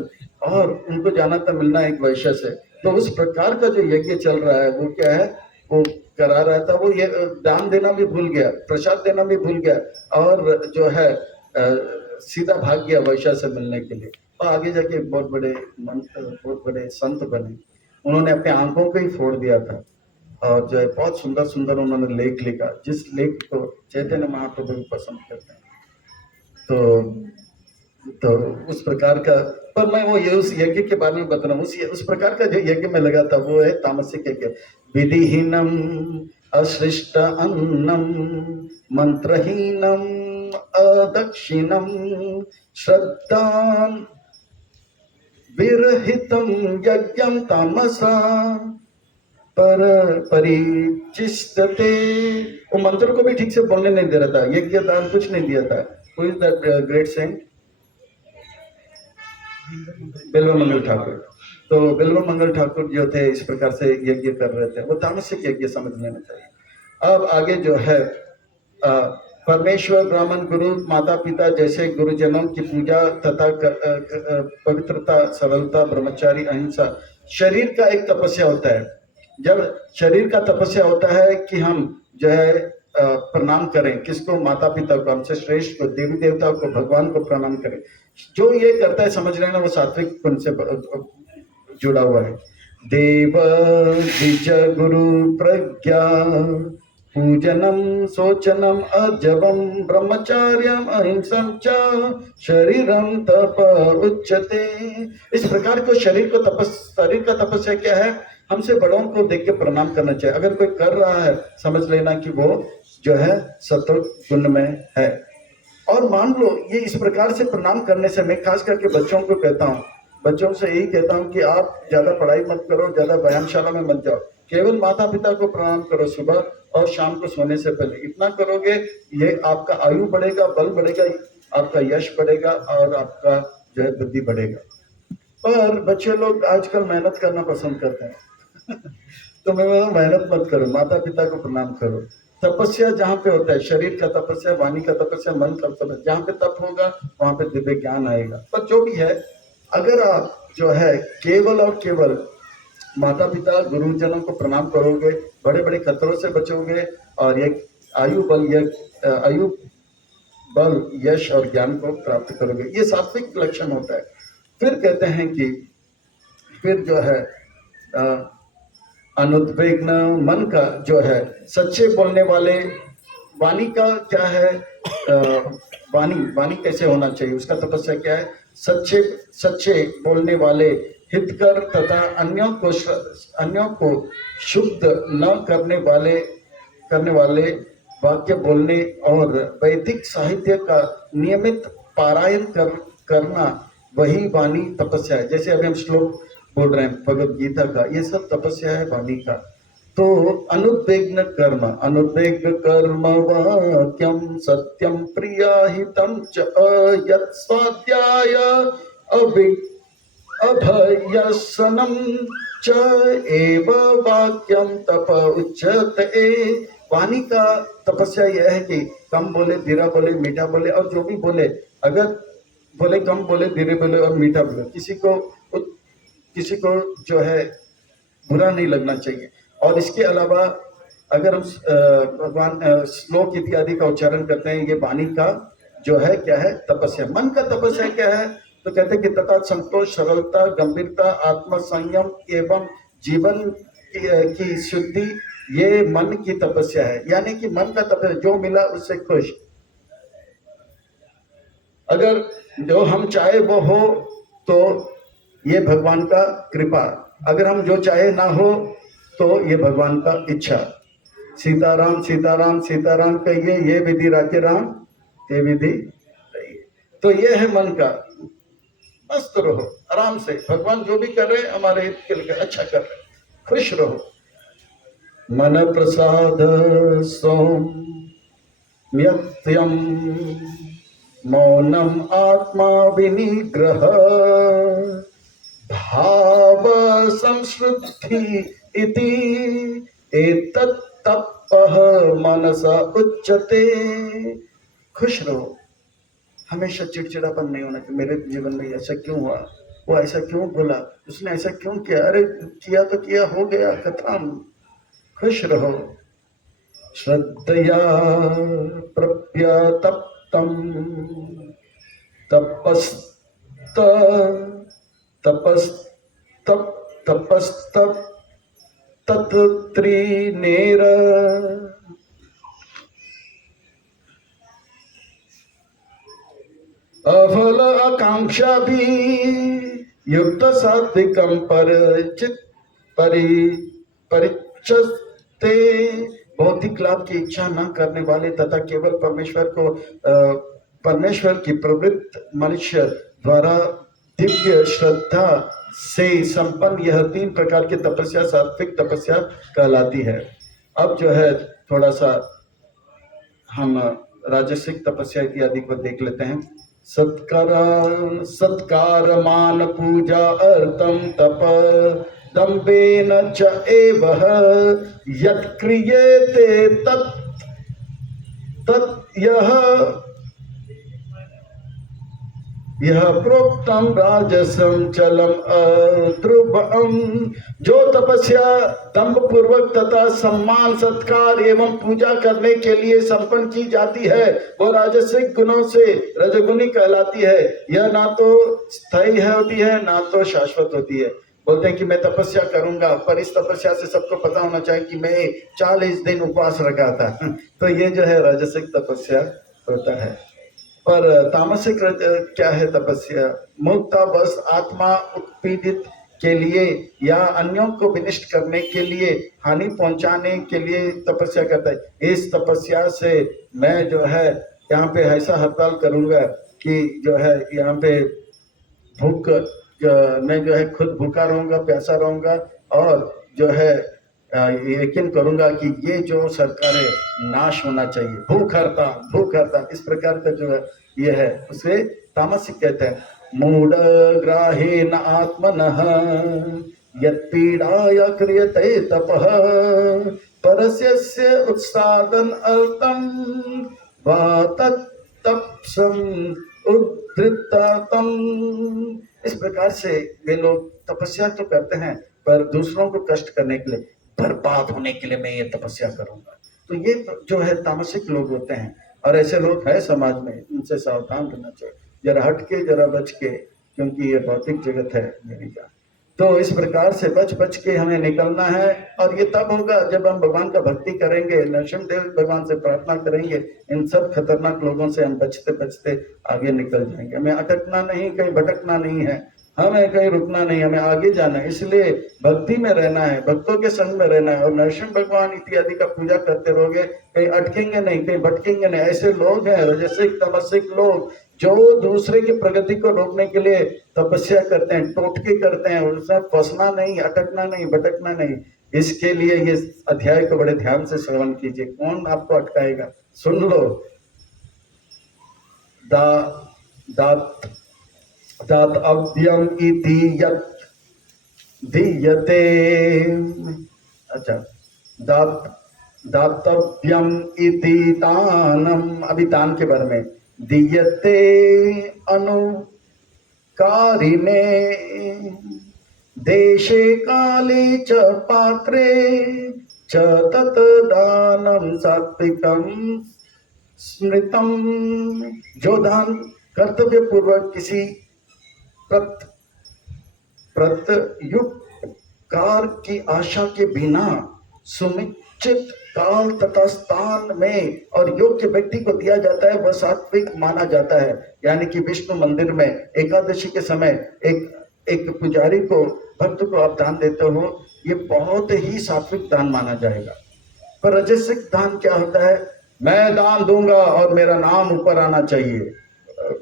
और उनको जाना था मिलना एक वैश्य से। तो उस प्रकार का जो यज्ञ चल रहा है वो क्या है, वो करा रहा था, वो ये दान देना भी भूल गया, प्रसाद देना भी भूल गया, और जो है सीधा भाग गया वैश्य से मिलने के लिए। और आगे जाके बहुत बड़े संत बने। उन्होंने अपने आंखों को ही फोड़ दिया था, और जो है बहुत सुंदर सुंदर उन्होंने लेख लिखा, जिस लेख को चैतन्य महाप्रभु भी पसंद करते हैं। तो उस प्रकार का, पर मैं वो ये उस यज्ञ के बारे में बता रहा हूँ, उस प्रकार का जो यज्ञ में लगा था वो है तामसिक यज्ञ। विधिहीनम अशिष्ट अन्नम मंत्रहीनम अदक्षिणम श्रद्धान विरहितम यज्ञम तामसा पर परिचिष्टते। वो मंत्र को भी ठीक से बोलने नहीं दे रहा था, यज्ञ दान कुछ नहीं दिया था। Who is that great saint? Bilvamangal Thakur. तो बिल्वमंगल ठाकुर जो थे इस प्रकार से यज्ञ कर रहे थे, वो तामसिक यज्ञ समझ लेना चाहिए। अब आगे जो है परमेश्वर, ब्राह्मण, गुरु, माता पिता जैसे गुरुजनों की पूजा तथा पवित्रता, सरलता, ब्रह्मचारी, अहिंसा। शरीर का एक तपस्या होता है। जब शरीर का तपस्या होता है कि हम जो है प्रणाम करें, किसको, माता पिता को, हमसे श्रेष्ठ को, देवी देवता को, भगवान को प्रणाम करें। जो ये करता है समझ रहे ना, वो सात्विक गुण से जुड़ा हुआ है। देव द्विज गुरु प्रज्ञा पूजनम शोचनम अजबम ब्रह्मचार्यम अहिंसम च शरीरम तप उच्यते। इस प्रकार को शरीर का तपस्या क्या है, हमसे बड़ों को देख के प्रणाम करना चाहिए। अगर कोई कर रहा है समझ लेना कि वो जो है सत्व गुण में है। और मान लो ये इस प्रकार से प्रणाम करने से, मैं खास करके बच्चों को कहता हूँ, बच्चों से यही कहता हूँ कि आप ज्यादा पढ़ाई मत करो, ज्यादा व्यायामशाला में मत जाओ, केवल माता पिता को प्रणाम करो सुबह और शाम को सोने से पहले। इतना करोगे, ये आपका आयु बढ़ेगा, बल बढ़ेगा, आपका यश बढ़ेगा और आपका जो है बुद्धि बढ़ेगा। पर बच्चे लोग आजकल मेहनत करना पसंद करते हैं तो मैं मेहनत मत करो, माता पिता को प्रणाम करो। तपस्या जहाँ पे होता है, शरीर का तपस्या, वाणी का तपस्या, मन का तपस्या, जहाँ पे तप होगा वहां पे दिव्य ज्ञान आएगा। पर जो भी है, अगर आप जो है केवल और केवल माता पिता गुरुजनों को प्रणाम करोगे, बड़े बड़े खतरों से बचोगे और ये आयु बल यश और ज्ञान को प्राप्त करोगे, ये सात्विक लक्षण होता है। फिर कहते हैं कि फिर जो है अनुद्विग्न मन का जो है, सच्चे बोलने वाले, वाणी का क्या है, वाणी कैसे होना चाहिए, उसका तपस्या क्या है, सच्चे बोलने वाले, हितकर तथा अन्यों को शुद्ध न करने वाले वाक्य बोलने और वैदिक साहित्य का नियमित पारायण करना, वही वाणी तपस्या है। जैसे अभी हम श्लोक बोल रहे हैं भगवद गीता का, ये सब तपस्या है वाणी का। तो अनुद्विग्न कर्म वाक्यम सत्यम प्रियाहितम च यत् स्वाध्याय अभयसनम च एव वाक्यम तप उच्यते। वाणी का तपस्या यह है कि कम बोले, धीरा बोले, मीठा बोले, और जो भी बोले, अगर बोले कम बोले, धीरे बोले और मीठा बोले, किसी को जो है बुरा नहीं लगना चाहिए। और इसके अलावा अगर हम भगवान श्लोक इत्यादि का उच्चारण करते हैं, ये वाणी का जो है क्या है, तपस्या। मन का तपस्या क्या है, तो कहते हैं कि तथा संतोष, सरलता, गंभीरता, आत्म संयम एवं जीवन की शुद्धि, ये मन की तपस्या है। यानी कि मन का तपस्या, जो मिला उससे खुश, अगर जो हम चाहे वो हो तो ये भगवान का कृपा, अगर हम जो चाहे ना हो तो ये भगवान का इच्छा। सीताराम सीताराम सीताराम कहिए, ये विधि राखे राम, ये विधि रहिए। तो ये है मन का, मस्त रहो आराम से, भगवान जो भी कर रहे हैं हमारे हित के लिए अच्छा कर रहे हैं, खुश रहो। मन प्रसाद सौम्यत्यम मौनम आत्मा विनिग्रह भाव संस्कृति इति एतत् तपः मनसा उच्यते। खुश रहो, हमेशा चिड़चिड़ापन नहीं होना कि मेरे जीवन में ऐसा क्यों हुआ, वो ऐसा क्यों बोला, उसने ऐसा क्यों किया, अरे किया तो किया, हो गया, खत्म। खुश रहो। श्रद्धया प्रप्यतप्तं तपस्तप तत्त्रिनेर अफल आकांक्षा भी युक्त सात्विकम परिचते। भौतिक लाभ की इच्छा न करने वाले तथा केवल परमेश्वर की प्रवृत्त मनुष्य द्वारा दिव्य श्रद्धा से संपन्न यह 3 प्रकार की तपस्या सात्विक तपस्या कहलाती है। अब जो है थोड़ा सा हम राजसिक तपस्या इत्यादि को देख लेते हैं। सत्कार मान पूजा अर्थम तप दम्भेन च एव यत् क्रियते तत् यह प्रोक्तम राजसम चलम अध्रुवम। जो तपस्या दंभ पूर्वक तथा सम्मान सत्कार एवं पूजा करने के लिए संपन्न की जाती है वो राजसिक गुणों से रजगुणी कहलाती है। यह ना तो स्थायी होती है ना तो शाश्वत होती है। बोलते हैं कि मैं तपस्या करूंगा, पर इस तपस्या से सबको पता होना चाहिए कि मैं 40 दिन उपवास रखा था, तो ये जो है राजसिक तपस्या होता है। पर तामसिक क्या है तपस्या? मुक्ता बस आत्मा उत्पीड़ित के लिए या अन्यों को विनिष्ट करने के लिए, हानि पहुंचाने के लिए तपस्या करता है। इस तपस्या से मैं जो है यहाँ पे ऐसा हड़ताल करूंगा कि जो है यहाँ पे भूख, मैं जो है खुद भूखा रहूंगा, प्यासा रहूंगा, और जो है यकीन करूंगा कि ये जो सरकार है नाश होना चाहिए। भूख हड़ताल इस प्रकार का जो है ये है, उसे तामसिक कहते हैं। मूढ़ ग्राहेण आत्मनः यत्पीड़ाय क्रियते तपः परस्य उत्सादन अर्थम वा तत्तप्सम उद्धृतम। इस प्रकार से वे लोग तपस्या तो करते हैं, पर दूसरों को कष्ट करने के लिए, बर्बाद होने के लिए मैं ये तपस्या करूंगा। तो ये जो है तामसिक लोग होते हैं, और ऐसे लोग हैं समाज में, इनसे सावधान रहना चाहिए, जरा हट के, जरा बच के, क्योंकि ये भौतिक जगत है मेरी जान। तो इस प्रकार से बच बच के हमें निकलना है, और ये तब होगा जब हम भगवान का भक्ति करेंगे, नरसिंहदेव भगवान से प्रार्थना करेंगे, इन सब खतरनाक लोगों से हम बचते बचते आगे निकल जाएंगे। हमें अटकना नहीं, कहीं भटकना नहीं है, हमें कहीं रुकना नहीं, हमें आगे जाना है। इसलिए भक्ति में रहना है, भक्तों के संग में रहना है, और नरसिंह भगवान इत्यादि का पूजा करते रहोगे, कहीं अटकेंगे नहीं, कहीं भटकेंगे नहीं। ऐसे लोग हैं रजसिक तमसिक लोग, जो दूसरे की प्रगति को रोकने के लिए तपस्या करते हैं, टोटके करते हैं, उसमें फंसना नहीं, अटकना नहीं, भटकना नहीं। इसके लिए ये अध्याय को बड़े ध्यान से श्रवण कीजिए। कौन आपको अटकाएगा? सुन लो। दातव्यम इति यत् दीयते। अच्छा, दातव्यम इति दानम, अभी दान के बारे में। दीयते अनुकारिणे देशे काले च पात्रे च तत् दानम सात्विकम स्मृतम। जो दान कर्तव्य पूर्वक किसी प्रत्युपकार की आशा के बिना सुनिश्चित काल तथा स्थान में और योग्य व्यक्ति को दिया जाता है, वह सात्विक माना जाता है। यानी कि विष्णु मंदिर में एकादशी के समय एक पुजारी को, भक्त को आप दान देते हो, ये बहुत ही सात्विक दान माना जाएगा। पर रजसिक दान क्या होता है? मैं दान दूंगा और मेरा नाम ऊपर आना चाहिए।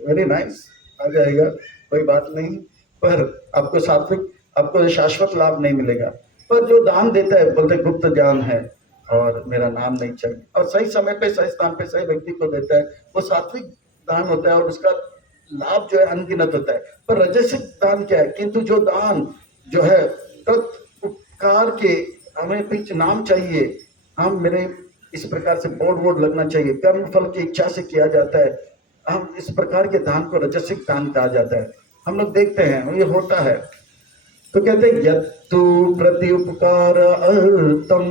वेरी नाइस, आ जाएगा, कोई बात नहीं, पर आपको सात्विक, आपको शाश्वत लाभ नहीं मिलेगा। पर जो दान देता है, बोलते गुप्त दान है और मेरा नाम नहीं चाहिए, और सही समय पे, सही स्थान पे, सही व्यक्ति को देता है, वो सात्विक दान होता है, और उसका लाभ जो है अनगिनत होता है। पर रजसिक दान क्या है? किंतु जो दान जो है उपकार के, हमें कुछ नाम चाहिए, हम मेरे इस प्रकार से बोर्ड लगना चाहिए, कर्म फल की इच्छा से किया जाता है, हम इस प्रकार के दान को रजसिक दान कहा जाता है। हम लोग देखते हैं ये होता है। तो कहते हैं यत्तु प्रति उपकार अर्थम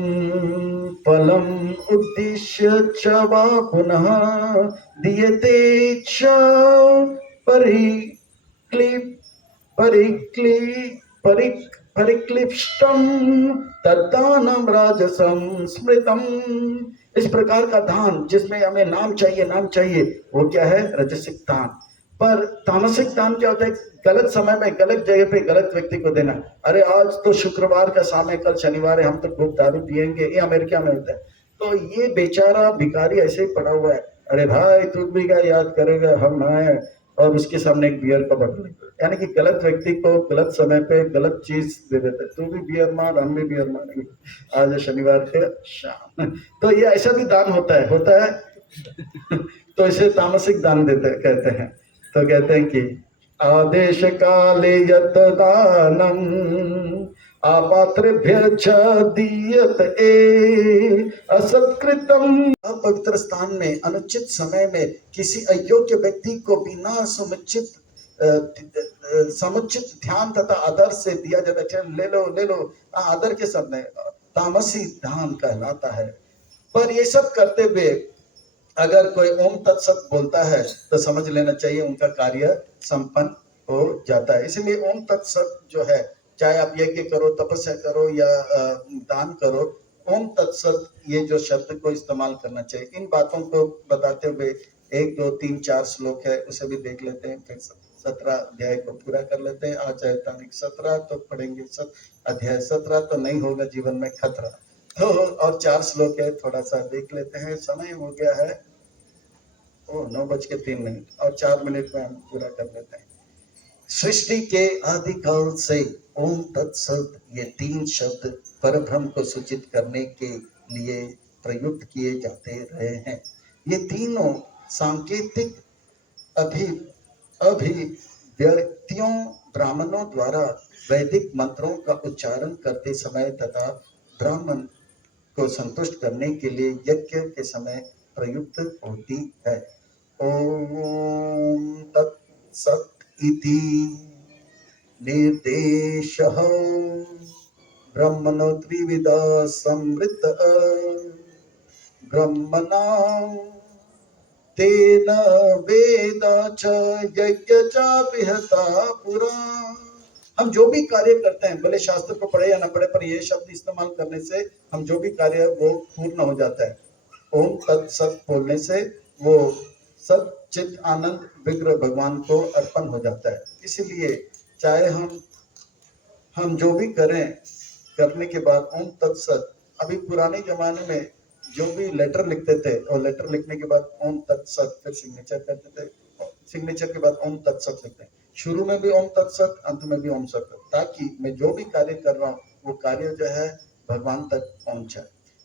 फलम उद्देश्य च वा पुनः दीयते च परिक्लिष्टम तद्दानम राजसम स्मृतम। इस प्रकार का दान जिसमें हमें नाम चाहिए, नाम चाहिए, वो क्या है? रजसिक दान। पर तामसिक दान क्या होता है? गलत समय में, गलत जगह पे, गलत व्यक्ति को देना। अरे आज तो शुक्रवार का शाम है, कल शनिवार है, हम तो खूब दारू पियेंगे, ये अमेरिका में होता है। तो ये बेचारा भिखारी ऐसे ही पड़ा हुआ है, अरे भाई तू भी क्या याद करेगा, हम आए, और उसके सामने एक बियर का बटन, यानी कि गलत व्यक्ति को गलत समय पे गलत चीज दे देते, तू भी बियर मार, हम भी बियर मारेंगे, आज शनिवार के शाम। तो ये ऐसा भी दान होता है तो इसे तामसिक दान देते कहते हैं। तो कहते हैं कि आदेश काले यत दानम अपात्रेभ्य च दीयत असत्कृतम। पवित्र स्थान में अनुचित समय में किसी अयोग्य व्यक्ति को बिना समुचित ध्यान तथा आदर से दिया जाता है। ले लो आदर के साथ में, तामसी दान कहलाता है। पर ये सब करते हुए अगर कोई ओम तत्सत बोलता है तो समझ लेना चाहिए उनका कार्य संपन्न हो जाता है। इसलिए ओम तत्सत जो है, चाहे आप यज्ञ करो, तपस्या करो या दान करो, ओम तत्सत ये जो शब्द को इस्तेमाल करना चाहिए। इन बातों को बताते हुए 1 2 3 4 श्लोक है, उसे भी देख लेते हैं, फिर 17 अध्याय को पूरा कर लेते हैं। आज है तारीख 17, तो पढ़ेंगे अध्याय 17, तो नहीं होगा जीवन में खतरा। तो और 4 श्लोक है, थोड़ा सा देख लेते हैं। समय हो गया है 9:03 और 4 मिनट में हम पूरा कर लेते हैं। सृष्टि के आदिकाल से ओम तत्सत ये 3 शब्द परब्रह्म को सूचित करने के लिए प्रयुक्त किए जाते रहे हैं। ये तीनों सांकेतिक अभिव्यक्तियों ब्राह्मणों द्वारा वैदिक मंत्रों का उच्चारण करते समय तथा ब्राह्मण को संतुष्ट करने के लिए यज्ञ के समय प्रयुक्त होती है। ओम तत्सत् इति निर्देशः ब्रह्मणो त्रिविधा संवृत्त ब्रह्मणा तेन वेद च यज्ञ च विहता पुरा। हम जो भी कार्य करते हैं, भले शास्त्र को पढ़े या न पढ़े, पर ये शब्द इस्तेमाल करने से हम जो भी कार्य वो पूर्ण हो जाता है। ओम तत्सत बोलने से वो सत चित आनंद विग्रह भगवान को अर्पण हो जाता है। इसीलिए चाहे हम जो भी करें, करने के बाद ओम तत्सत, अभी पुराने जमाने में जो भी लेटर लिखते थे और लेटर लिखने के बाद ओम तत्सत फिर सिग्नेचर करते थे, सिग्नेचर के बाद ओम तत्सत लिखते हैं। शुरू में भी ओम तत्सत, अंत में भी ओम सत, ताकि मैं जो भी कार्य कर रहा हूँ वो कार्य जो है भगवान तक पहुंचे।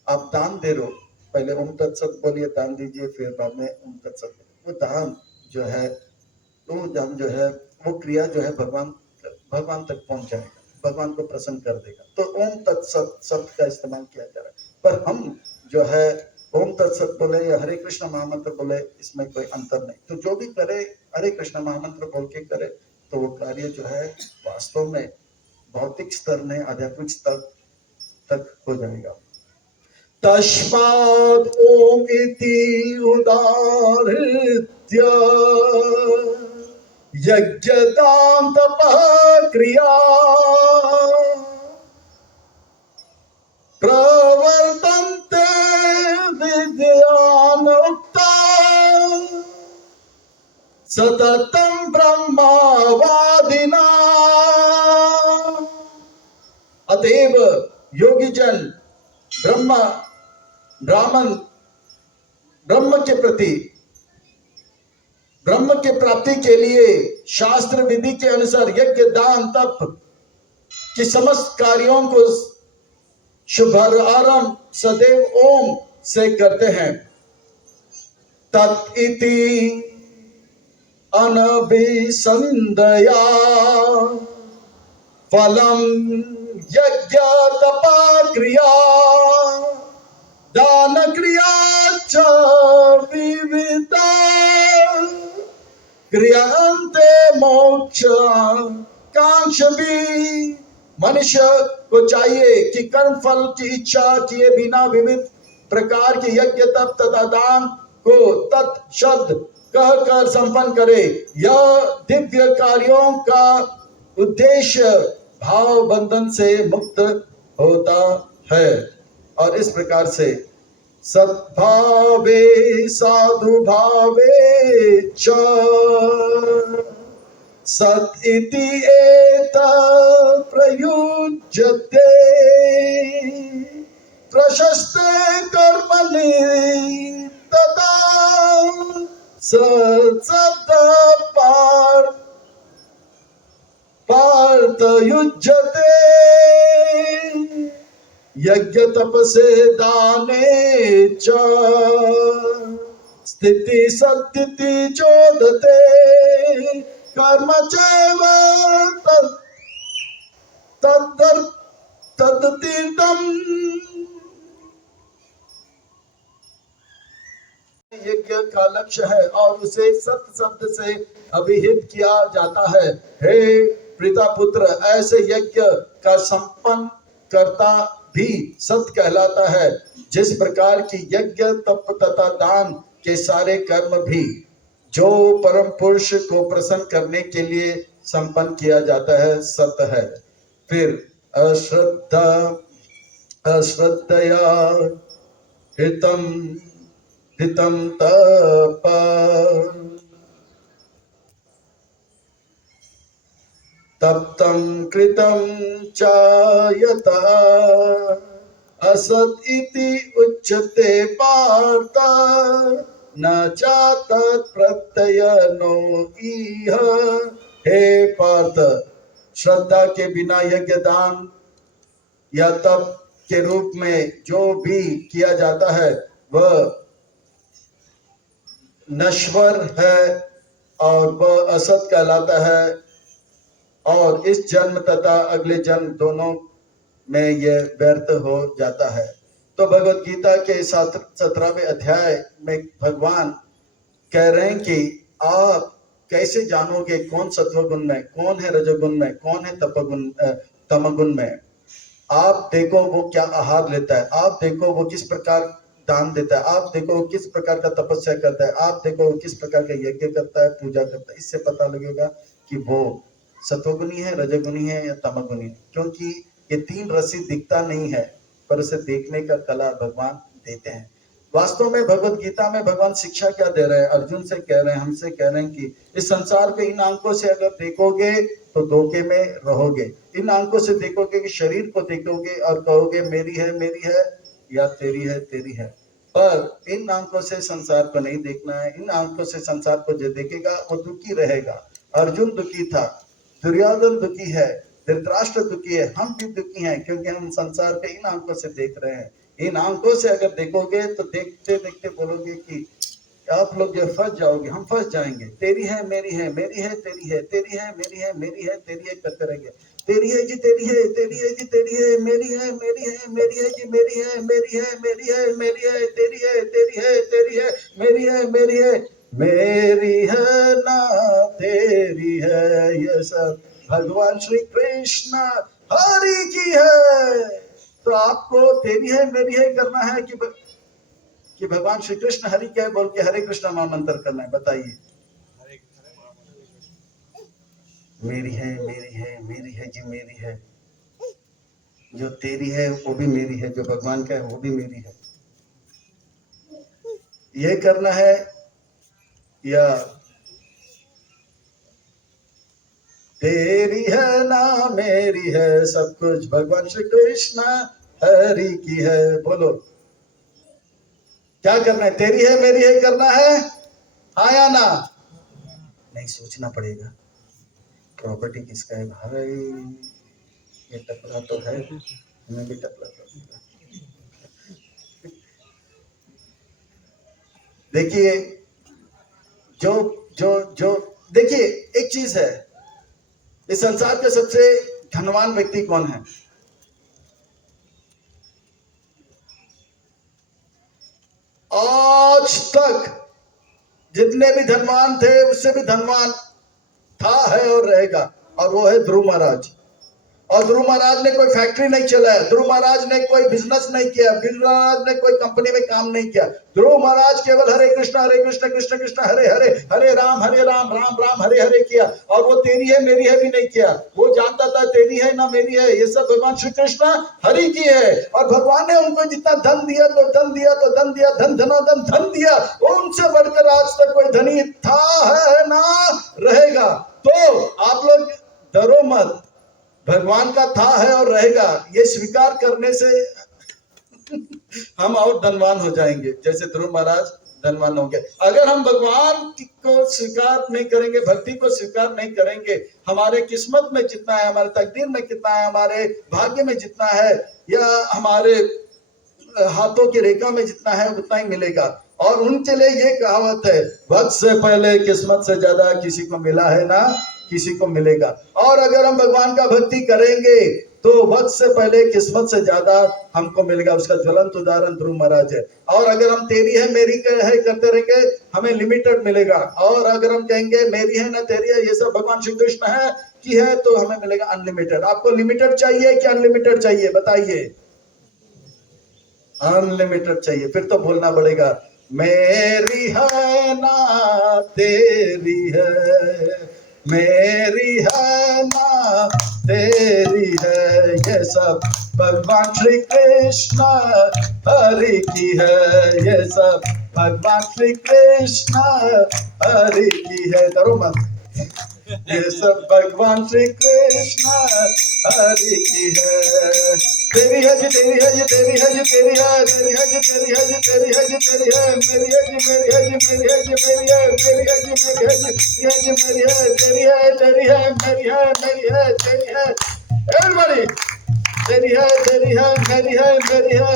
आप दान दे रहे हो, पहले ओम तत्सत बोलिए, दान दीजिए, फिर बाद में ओम तत्सत। वो दान जो है, वो दान जो है, वो क्रिया जो है भगवान तक पहुंच जाएगा, भगवान को प्रसन्न कर देगा। तो ओम तत्सत शब्द का इस्तेमाल किया जा रहा है। पर हम जो है ओम तत्सत बोले या हरे कृष्ण महामंत्र बोले, इसमें कोई अंतर नहीं। तो जो भी करे हरे कृष्ण महामंत्र बोल के करे तो वो कार्य जो है वास्तव में भौतिक स्तर में आध्यात्मिक स्तर तक हो जाएगा। तस्मात् ओम इति उदाहृत्य यज्ञदान तपः क्रिया प्रवर्तन्ते विद्यानुक्ता सततं ब्रह्मवादिना। अतएव योगी जन ब्राह्मण ब्रह्म के प्रति, ब्रह्म के प्राप्ति के लिए शास्त्र विधि के अनुसार यज्ञ दान तप की समस्त कार्यों को शुभारंभ सदैव ओम से करते हैं। तत् इति अनभिसंदया फलम यज्ञ तपा क्रिया दान क्रिया च विविधा क्रियांते मोक्ष कांक्ष भी। मनुष्य को चाहिए कि कर्म फल की इच्छा किए बिना विविध प्रकार के यज्ञ तप तथा दान को तत् शब्द कहकर संपन्न करे। यह दिव्य कार्यों का उद्देश्य भाव बंधन से मुक्त होता है। और इस प्रकार से सद्भावे साधु भावे च सत् इति एतत् प्रयुज्यते प्रशस्ते कर्मणि तथा सत्शब्द पार्थ युज्यते। यज्ञ तपसे दाने च स्थिति सत्तिति चोदते कर्म चैव तद्तीर्थम। यज्ञ का लक्ष्य है और उसे सत्य शब्द से अभिहित किया जाता है। हे पिता पुत्र, ऐसे यज्ञ का संपन्न करता भी सत्य कहलाता है। जिस प्रकार की यज्ञ तप तथा दान के सारे कर्म भी जो परम पुरुष को प्रसन्न करने के लिए संपन्न किया जाता है सत्य है। फिर अश्रद्धया हितम तप तप्तं कृतं चायत असत् इति उच्यते पार्थ न चातत् प्रत्ययनो इह। हे पार्थ, श्रद्धा के बिना यज्ञ दान या तप के रूप में जो भी किया जाता है वह नश्वर है और वह असत कहलाता है। और इस जन्म तथा अगले जन्म दोनों में यह व्यर्थ हो जाता है। तो भगवत गीता के 17वें अध्याय में भगवान कह रहे हैं कि आप कैसे जानोगे कौन सत्वगुण में, कौन है रजोगुण में, कौन है तमगुण में। आप देखो वो क्या आहार लेता है, आप देखो वो किस प्रकार दान देता है, आप देखो वो किस प्रकार का तपस्या करता है, आप देखो वो किस प्रकार का यज्ञ करता है, पूजा करता है। इससे पता लगेगा कि वो सत्वगुणी है, रजोगुणी है या तमगुणी है। क्योंकि ये तीन रस्सी दिखता नहीं है, पर उसे देखने का कला भगवान देते हैं। वास्तव में भगवत गीता में भगवान शिक्षा क्या दे रहे हैं? अर्जुन से कह रहे हैं, हमसे कह रहे हैं कि इस संसार को इन आंखों से अगर देखोगे तो धोखे में रहोगे। इन आंखों से देखोगे कि शरीर को देखोगे और कहोगे मेरी है या तेरी है। पर इन आंखों से संसार को नहीं देखना है। इन आंखों से संसार को जो देखेगा वो दुखी रहेगा। अर्जुन दुखी था, दुर्योधन दुखी है, धृतराष्ट्र दुखी है, हम भी दुखी हैं, क्योंकि हम संसार के इन आंखों से देख रहे हैं। इन आंखों से अगर देखोगे तो देखते देखते बोलोगे कि आप लोग जो फंस जाओगे, हम फंस जाएंगे। तेरी है मेरी है, मेरी है तेरी है, तेरी है मेरी है, मेरी है तेरी है करते रहेंगे। तेरी है जी तेरी है, तेरी है जी तेरी है, मेरी है मेरी है, मेरी है जी मेरी है, मेरी है मेरी है, मेरी है तेरी है, तेरी है तेरी है, मेरी है मेरी है, मेरी है ना तेरी है। ये सब भगवान श्री कृष्ण हरि की है। तो आपको तेरी है मेरी है करना है कि भगवान श्री कृष्ण हरि क्या बोल के हरे कृष्ण महामंत्र करना है? बताइए। मेरी है मेरी है, मेरी है जी मेरी है। जो तेरी है वो भी मेरी है, जो भगवान का है वो भी मेरी है। ये करना है या तेरी है ना मेरी है, सब कुछ भगवान श्री कृष्ण हरि की है। बोलो क्या करना है? तेरी है मेरी है करना है, हाँ या ना? नहीं, सोचना पड़ेगा। प्रॉपर्टी किसका है भाई? ये टपरा तो है, मैं भी टपरा करूंगा। देखिए जो जो जो देखिए एक चीज है, इस संसार के सबसे धनवान व्यक्ति कौन है? आज तक जितने भी धनवान थे उससे भी धनवान था, है और रहेगा, और वो है ध्रुव महाराज। और ध्रुव महाराज ने कोई फैक्ट्री नहीं चलाया, ध्रुव महाराज ने कोई बिजनेस नहीं किया, ध्रुव महाराज ने कोई कंपनी में काम नहीं किया। ध्रुव महाराज केवल हरे कृष्ण कृष्ण कृष्ण हरे हरे, हरे राम राम राम हरे हरे किया। और वो तेरी है मेरी है भी नहीं किया। वो जानता था तेरी है ना मेरी है, ये सब भगवान श्री कृष्ण हरि की है। और भगवान ने उनको जितना धन दिया तो धन दिया तो धन दिया, धन धनाधन धन दिया। उनसे बढ़कर आज तक कोई धनी था, है ना रहेगा। तो आप लोग डरो मत, भगवान का था है और रहेगा, ये स्वीकार करने से हम और धनवान हो जाएंगे, जैसे ध्रुव महाराज धनवान होंगे। अगर हम भगवान को स्वीकार नहीं करेंगे, भक्ति को स्वीकार नहीं करेंगे, हमारे किस्मत में जितना है, हमारे तकदीर में कितना है, हमारे भाग्य में जितना है, या हमारे हाथों की रेखा में जितना है उतना ही मिलेगा। और उनके लिए ये कहावत है, वक्त से पहले किस्मत से ज्यादा किसी को मिला है ना किसी को मिलेगा। और अगर हम भगवान का भक्ति करेंगे तो वक्त से पहले किस्मत से ज्यादा हमको मिलेगा। उसका ज्वलंत उदाहरण ध्रुव महाराज है। और अगर हम तेरी है मेरी है करते रहेंगे, हमें लिमिटेड मिलेगा। और अगर हम कहेंगे मेरी है ना तेरी है, ये सब भगवान श्री कृष्ण है की है, तो हमें मिलेगा अनलिमिटेड। आपको लिमिटेड चाहिए कि अनलिमिटेड चाहिए? बताइए। अनलिमिटेड चाहिए। फिर तो बोलना पड़ेगा, मेरी है ना तेरी है, मेरी है ना तेरी है, ये सब भगवान श्री कृष्ण हरि की है, ये सब भगवान श्री कृष्ण हरि की है। डरो मत, ये सब भगवान श्री कृष्ण हरि की है। तेरी है जी तेरी है जी तेरी है जी तेरी है, तेरी है जी तेरी है जी तेरी है जी तेरी है, मेरी है जी मेरी है जी मेरी है जी मेरी है, तेरी है जी मेरी है जी मेरी है, तेरी है तेरी है मेरी है मेरी है तेरी है। एवरीबॉडी, तेरी है मेरी है मेरी है मेरी है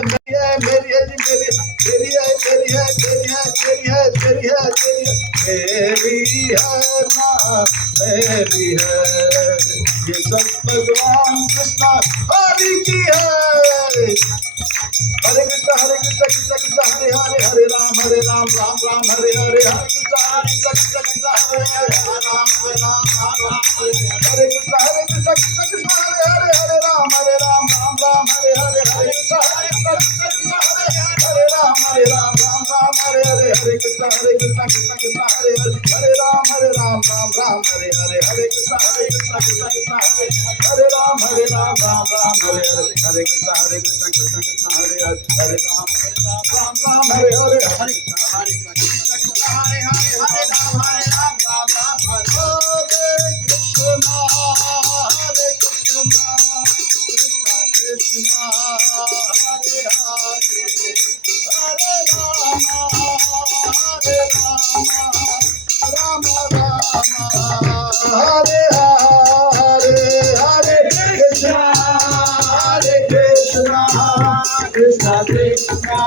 मेरी है जी मेरी, तेरी है तेरी है तेरी है तेरी है तेरी है तेरी है, मेरी है ना मेरी है, ये सब भगवान कृष्ण हरि की है। Hare Krishna, Krishna Krishna, Hare Hare, Hare Ram, Ram Ram, Hare Hare, Hare Krishna, Krishna Krishna, Hare Hare, Hare Ram, Ram Hare Krishna, Krishna Krishna, Hare Hare, Hare Ram, Ram Hare Hare, Hare Krishna, Krishna Krishna, Hare Ram, Ram Hare Hare, Hare Krishna, Krishna Krishna, Hare Hare, Ram Hare Hare, Hare Krishna, Krishna Krishna, Hare Ram, Ram Hare Hare, Hare Krishna, Krishna Krishna, Hare Hare, Hare Ram, Ram Hare Hare, Hare Krishna, Krishna Krishna, Hare Hare, Hare Ram, Ram Hare Krishna, Krishna Hare Hare, Hare Krishna, Krishna Krishna,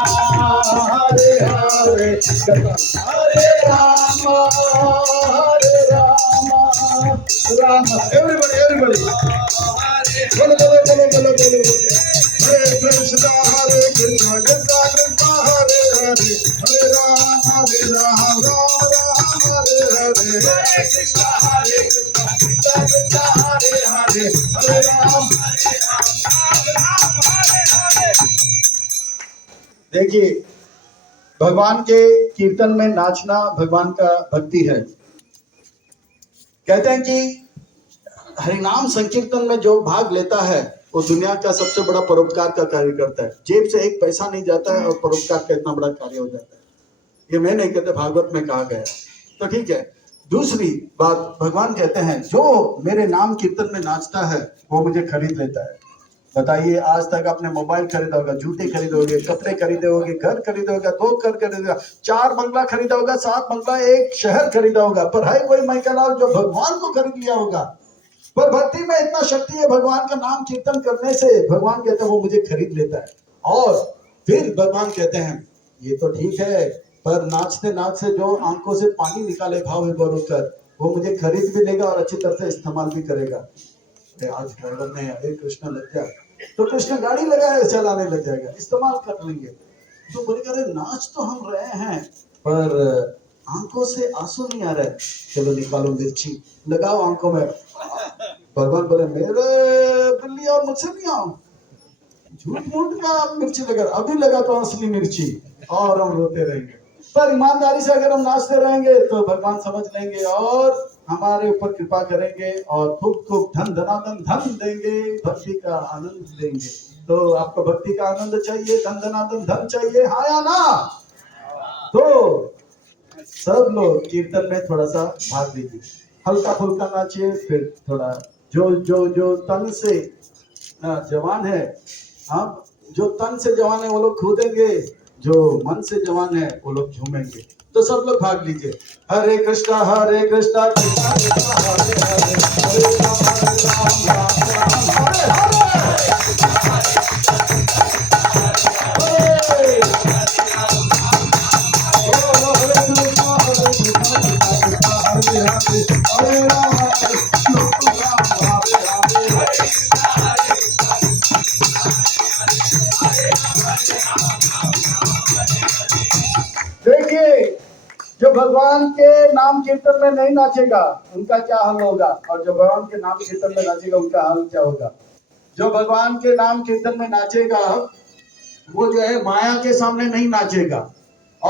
Hare Hare, Hare Rama, Rama. Everybody. Bolo. Hare Krishna, Krishna Krishna, Hare Hare, Hare Rama, Rama Hare Hare, Hare Krishna, Krishna Krishna, Hare Hare, Hare Rama, देखिए, भगवान के कीर्तन में नाचना भगवान का भक्ति है। कहते हैं कि हरिनाम संकीर्तन में जो भाग लेता है वो दुनिया का सबसे बड़ा परोपकार का कार्य करता है। जेब से एक पैसा नहीं जाता है और परोपकार का इतना बड़ा कार्य हो जाता है। ये मैं नहीं कहते, भागवत में कहा गया। तो ठीक है। दूसरी बात, भगवान कहते हैं जो मेरे नाम कीर्तन में नाचता है वो मुझे खरीद लेता है। बताइए, आज तक आपने मोबाइल खरीदा होगा, जूते खरीदोगे, कपड़े खरीदे होगे, घर खरीदोगे, 2 घर खरीदोगा, 4 बंगला खरीदा होगा, 7 बंगला, 1 शहर खरीदा होगा, पर है कोई मैकेलाल जो भगवान को खरीद लिया होगा। पर भक्ति में इतना शक्ति है भगवान का नाम कीर्तन करने से। भगवान कहते हैं वो मुझे खरीद लेता है। और फिर भगवान कहते हैं ये तो ठीक है, पर नाचते नाचते जो आंखों से पानी निकाले भाव में गौरव कर, वो मुझे खरीद भी लेगा और अच्छी तरह से इस्तेमाल भी करेगा। आज ड्राइवर ने हरे कृष्ण लग गया तो कृष्ण गाड़ी लगाए चलाने लग जाएगा, इस्तेमाल कर लेंगे। तो बोले अरे नाच तो हम रहे हैं पर आंखों से आंसू नहीं आ रहे, चलो निकालो मिर्ची, लगाओ आंखों में। भगवान बोले मेरे बिल्ली और मुझसे नहीं आओ, झूठ मूठ का मिर्ची लगा, अभी लगा तो असली मिर्ची, और हम रोते रहेंगे। पर ईमानदारी से अगर हम नाचते रहेंगे तो भगवान समझ लेंगे और हमारे ऊपर कृपा करेंगे और खूब धन धनाधन धन देंगे, भक्ति का आनंद देंगे। तो आपको भक्ति का आनंद चाहिए, धन धनाधन धन चाहिए, हाँ या ना? तो सब लोग कीर्तन में थोड़ा सा भाग लीजिए, हल्का फुल्का नाचिए। फिर थोड़ा जो तन से जवान है, हम जो तन से जवान है वो लोग कूदेंगे, जो मन से जवान है वो लोग झूमेंगे। तो सब लोग भाग लीजिए। हरे कृष्णा कृष्णा कृष्णा हरे हरे, हरे राम राम राम हरे देखिए, जो भगवान के नाम कीर्तन में नहीं नाचेगा उनका क्या हाल होगा, और जो भगवान के नाम कीर्तन में नाचेगा उनका हाल क्या होगा। जो भगवान के नाम कीर्तन में नाचेगा वो जो है माया के सामने नहीं नाचेगा,